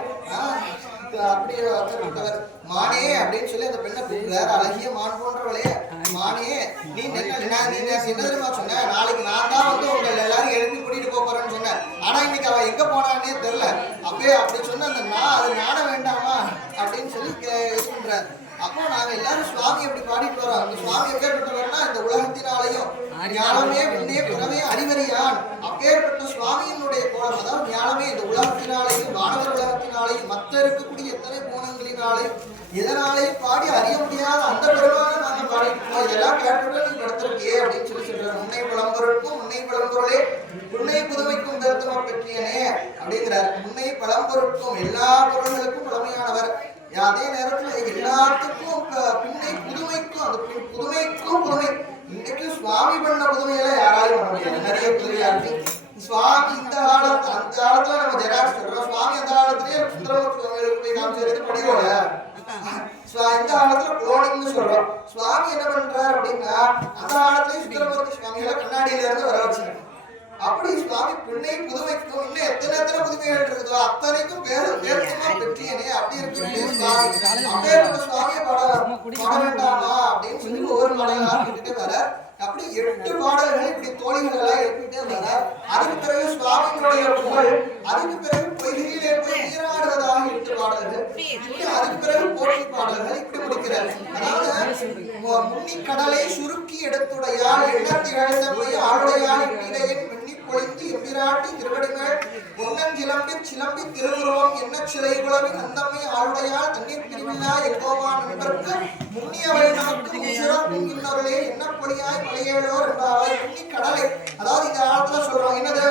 அப்படியே மானே அப்படின்னு சொல்லி அந்த பெண்ணை கூப்பிடுறாரு. அழகிய மான் போன்றவளே, மானே நீ என்ன தெரியுமா சொன்ன, நாளைக்கு நான் தான் வந்து உங்க எல்லாரும் எழுப்பி கூட்டிட்டு போறேன்னு சொன்னேன். ஆனா இன்னைக்கு அவ எங்க போனான்னே தெரியல. அப்பே அப்படி சொன்ன அந்த அது நாண வேண்டாமா அப்படின்னு சொல்லி இது பண்றாரு. அப்போ நாங்க எல்லாரும் சுவாமி எப்படி பாடிட்டு வரோம். அந்த சுவாமி எப்பேற்பட்டவர்னா இந்த உலகத்தினாலையும் ஞானமே விண்ணே பிறவே அறிவறியான் அப்பேற்பட்ட சுவாமியினுடைய கோலம். அதாவது ஞானமே இந்த உலகத்தினாலையும் வானவர் உலகத்தினாலையும் மற்ற இருக்கக்கூடிய எத்தனை கோணங்களினாலையும் இதனாலையும் பாடி அறிய முடியாத அந்த பெருமான நாங்க பாடிட்டு இதெல்லாம் கேட்டுட்டு நீ படுத்திருக்கியே அப்படின்னு சொல்லி சொல்றாரு. உன்னை பழம்பொருட்கும் உன்னை பழம்பொருளே உன்னை புதுமைக்கும் கருத்துமா பெற்றியனே அப்படிங்கிறார். உன்னை பழம்பொருட்கும் எல்லா பொருள்களுக்கும் பழமையானவர், அதே நேரத்துல எல்லாத்துக்கும் பின்னை புதுமைக்கும் அந்த புதுமைக்கும் புதுமை. இன்னைக்கு சுவாமி பண்ண புதுமையெல்லாம் யாராலையும் பண்ண முடியாது. நிறைய புதுமையா இருக்கு. சுவாமி இந்த காலத்து அந்த காலத்துல நம்ம ஜெராக்ஸ் சொல்றோம். சுவாமி அந்த காலத்திலேயே சுந்தரமூர்த்தி காமிச்சது படியோட இந்த காலத்துல குளோனிங்னு சொல்றோம். சுவாமி என்ன பண்றாரு அப்படின்னா அந்த காலத்திலேயே சுந்தரமூர்த்தி சுவாமிகளை கண்ணாடியில இருந்து வர வச்சாங்க. அப்படி சுவாமி பிள்ளை புதுமைக்கும் இன்னும் எத்தனை புதுமைகள் இருக்குதோ அத்தனைக்கும் பேருமா பெற்றியனே அப்படி இருக்கு சுவாமி. அப்பேற்பட்ட சுவாமியை பாட வேண்டாமா அப்படின்னு சொல்லி ஒவ்வொரு மலையா கேட்டுட்டே வர. அப்படி 8 பாடல்கள் இப்படி தோழிகள் எல்லாம் எழுப்பிட்டே வர. அதுக்கு பிறகு சுவாமியினுடைய புகழ், அதுக்கு பிறகு பொய்கையிலே போய் நீராடுவதாக 8 பாடல்கள், இப்படி அதுக்கு பிறகு போட்டி பாடல்கள் இப்படி முடிக்கிறார். அதாவது முன்னி கடலை சுருக்கி எடுத்துடையால் எண்ணத்தை அழைத்த போய் ஆளுடையால் நீரையின் பொழிந்து எம்பிராட்டி திருவடிமேல் சிலம்பி திருவுருவம் என்ன சிலை குழவி நந்தம்மை ஆளுடையால் தண்ணீர் பிரிவில்லா எங்கோவான் நண்பருக்கு முன்னியவள் நமக்கு இன்னொருளே என்ன பொழியாய் மலையேளோர் என்பாவாய் முன்னி கடலை. அதாவது இந்த காலத்துல சொல்றோம் என்னது,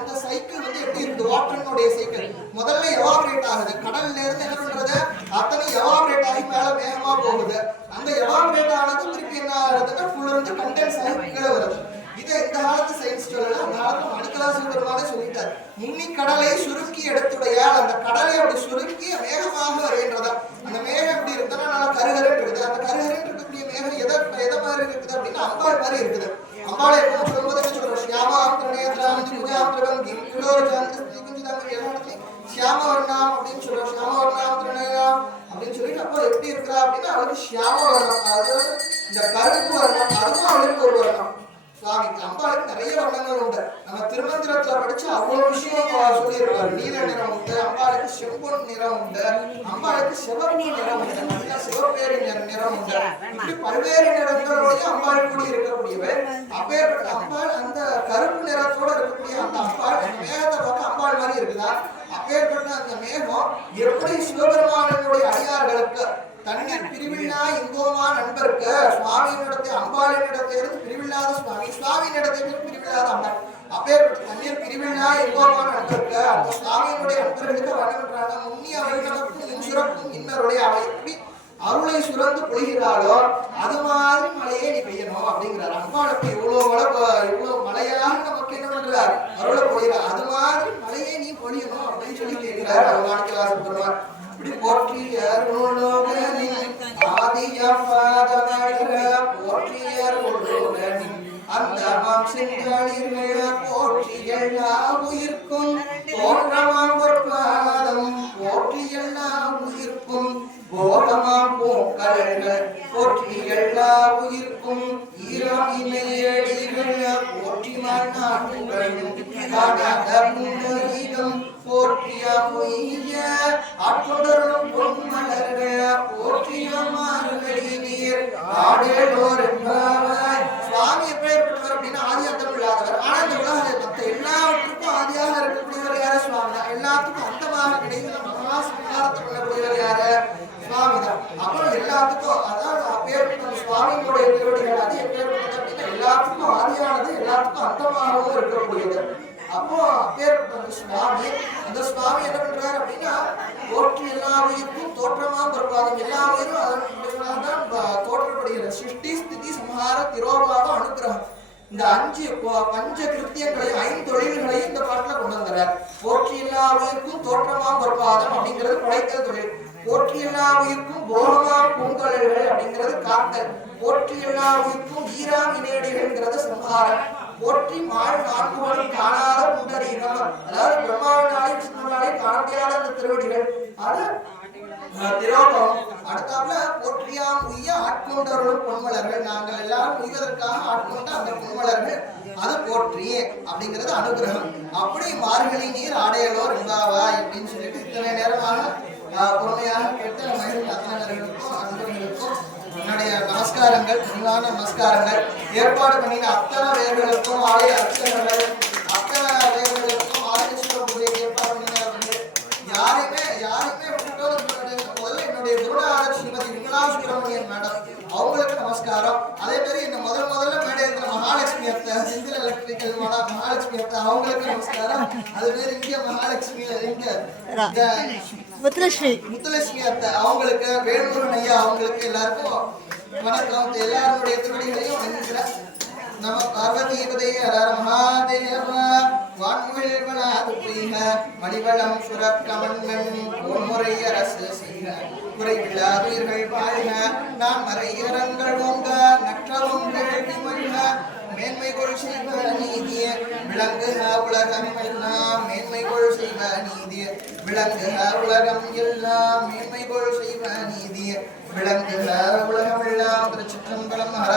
இந்த சைக்கிள் வந்து எப்படி இருக்கு, வாட்டரினுடைய சைக்கிள் முதல்ல எவாபரேட் ஆகுது. கடல்ல இருந்து என்ன பண்றது, அத்தனை எவாபரேட் ஆகி மேல வேகமா போகுது. அந்த எவாபரேட் ஆனது திருப்பி என்ன ஆகுதுன்னா குளிர்ந்து கண்டென்ஸ் ஆகி கீழே வருது. இதை இந்த காலத்து சயின்ஸ் சொல்லல, அந்த காலத்து மணிக்கவாசல் பெருமானே சொல்லிட்டார். முன்னி கடலை சுருக்கி எடுத்துடையால் அந்த கடலை அப்படி சுருக்கி வேகமாக வருகின்றதா. அந்த மேகம் எப்படி இருக்குதுன்னா நல்லா கருகரன் இருக்குது. அந்த கருகரன் இருக்கக்கூடிய மேகம் எதை மாதிரி இருக்குது அப்படின்னா அம்பாள் மாதிரி இருக்குது. அம்பாளை எப்போ சொல்லும்போது என்ன சொல்றோம், சியாமவர்ணம் அப்படின்னு சொல்றோம். சியாமவர்ணம் திரணயம் அப்படின்னு சொல்லிட்டு அப்போ எப்படி இருக்கிறா அப்படின்னா அவளுக்கு சியாமவர்ணம், அதாவது இந்த கருப்பு வர்ணம், அதுவும் அவளுக்கு ஒரு வர்ணம். சுவாமிக்கு அம்பாளுக்கு நிறைய வண்ணங்கள் உண்டு. நம்ம திருமந்திரத்துல படிச்சு அவ்வளவு விஷயம் சொல்லியிருக்காரு. நீல நிறம் உண்டு, அம்பாளுக்கு செம்பொன் நிறம் உண்டு, அம்பாளுக்கு சிவப்பு நிறம் உண்டு, நல்ல சிவப்பேரி நிறம் உண்டு. இப்படி பல்வேறு நிறங்களோட அம்பாள் கூடி இருக்கக்கூடியவை. அப்பேற்பட்ட அம்பாள் அந்த கருப்பு நிறத்தோட இருக்கக்கூடிய அந்த அம்பாள் மேகத்தை பார்க்க அம்பாள் மாதிரி இருக்குதா. அப்பேற்பட்ட அந்த மேகம் எப்படி சிவபெருமானுடைய அடியார்களுக்கு தண்ணீர் பிரிவில்லா இங்கோமா நண்பருக்கு சுவாமியினிடத்தை அம்பாளினிடத்திலிருந்து பிரிவில்லாத சுவாமி, சுவாமியினிடத்திலிருந்து பிரிவில்லாத அம்பாள். அப்பேற்பட்ட தண்ணீர் பிரிவில்லா இங்கோமா நண்பருக்கு அந்த சுவாமியினுடைய நண்பர்களுக்கு வணங்குறாங்க. முன்னி அவள் நமக்கு சுரக்கும் இன்னருடைய அவள் எப்படி அருளை சுரந்து பொழிகிறாளோ அது மாதிரி மழையே நீ பெய்யணும் அப்படிங்கிறார். அம்பாளுக்கு இவ்வளவு மழையாக நமக்கு என்ன பண்றார், அருளை பொழிகிறார். அது மாதிரி மழையே நீ பொழியணும் அப்படின்னு சொல்லி கேட்கிறார் மாணிக்கவாசல் பெருமாள். இப்படி போற்றிய அந்த போற்றி எல்லா உயிர்க்கும் தோற்றமாம் பொற்பாதம் பூங்கடல்கள் போற்றி எல்லா உயிர்க்கும் ஈரமினையடிகள் போற்றி மண்ணாட்டுகளும் காணாத புண்டரீகம் போற்றிய பொய்ய ஆட்கொண்டரும் பொன்மலர்கள் போற்றிய மார்கழி நீர் ஆடேலோர் என்பாவாய். சுவாமி எப்பேற்பட்டவர் அப்படின்னா ஆதியாந்தம் இல்லாதவர். ஆனா இந்த உலக மற்ற எல்லாவற்றுக்கும் ஆதியாக இருக்கக்கூடியவர் யார? சுவாமி தான். எல்லாத்துக்கும் அந்தமாக கிடைக்கிற மகா சங்காரத்தை பண்ணக்கூடியவர் யாரு? சுவாமி தான். அப்புறம் எல்லாத்துக்கும் அதாவது அப்பேற்பட்ட சுவாமியினுடைய திருவடிகள் அது எப்பேற்பட்டது அப்படின்னா எல்லாத்துக்கும் ஆதியானது எல்லாத்துக்கும் அந்தமாகவும் இருக்கக்கூடியது. அப்போ அப்பேற்பட்ட சுவாமி, அந்த சுவாமி என்ன பண்றாரு அப்படின்னா போற்றி எல்லா உயிருக்கும் தோற்றமா பிறப்பாதம் எல்லா உயிரும் அதன் தோற்றப்படுகிற சிருஷ்டி ஸ்திதி சம்ஹார திரோபாவ அனுகிரகம் இந்த 5 பஞ்ச கிருத்தியங்களையும் 5 தொழில்களையும் இந்த பாட்டுல கொண்டு வந்தார். போற்றி எல்லா உயிருக்கும் தோற்றமா பிறப்பாதம் அப்படிங்கிறது படைத்தல் தொழில். போற்றி எல்லா உயிருக்கும் போகமா பூங்கடல்கள் அப்படிங்கிறது காத்தல். போற்றி எல்லா உயிருக்கும் ஈராம் இணையடிகள்ங்கிறது சம்ஹாரம். போற்றி மாள் நான்குவனும் காணாத புண்டரீகம் அதாவது பிரம்மாவினாலே விஷ்ணுவினாலே காண முடியாத அந்த திருவடிகள் அது திரோகம். அடுத்தாப்புல போற்றியாம் உய்ய ஆட்கொண்டவர்களும் பொன்மலர்கள் நாங்கள் எல்லாரும் உய்வதற்காக ஆட்கொண்ட அந்த பொன்மலர்கள் அது போற்றி அப்படிங்கிறது அனுகிரகம். அப்படி மார்கழி நீர் ஆடையலோர் இருந்தாவாய் அப்படின்னு சொல்லிட்டு இத்தனை நேரமாக பொறுமையாக கேட்டு மகிழ்ச்சி அத்தனைவர்களுக்கும் அன்பர்களுக்கும் என்னுடைய நமஸ்காரங்கள், பணிவான நமஸ்காரங்கள். ஏற்பாடு பண்ணின அத்தனை வேர்களுக்கும் ஆலய அர்ச்சகர்கள் அத்தனை வேர்களுக்கும் ஆலயேஸ்வர பூஜைக்கு ஏற்பாடு பண்ணினார்கள். யாருமே முதல்ல என்னுடைய குருநாதர் ஸ்ரீமதி விமலா சுப்பிரமணியன் மேடம் அவங்களுக்கு நமஸ்காரம். அதே மாதிரி என்ன முதல்ல மேடை இருக்கிற மகாலட்சுமி அத்தை செந்தில் எலக்ட்ரிக்கல் மகாலட்சுமி அத்தை அவங்களுக்கு நமஸ்காரம். அதே மாதிரி இங்க மகாலட்சுமி இங்க முத்துலட்சுமி அத்தை அவங்களுக்கு, வேல்முருகன் ஐயா அவங்களுக்கு எல்லாருக்கும் வணக்கம். எல்லாருடைய திருவடிகளையும் வணங்குகிறேன். நம பார்வதீபதே ஹர மகாதேவ. வான்முகில் வளாது புரிக மணிவளம் சுரக்கமன்னன் பொன்முறை அரசு செய்க குறைவில்லாதுயிர்கள் வாழ்க நான் மறையரங்கள் ஓங்க நற்றவும் வேள்வி மல்க மேன்மைகொள் செய்வ நீதிய விளங்குக உலகம் எல்லாம் மேன்மைகொள் செய்வ நீதிய விளங்குக உலகம் எல்லாம் மேன்மைகொள் செய்வ நீதிய விளங்குக உலகம் எல்லாம். திருச்சிற்றம்பலம். ஹர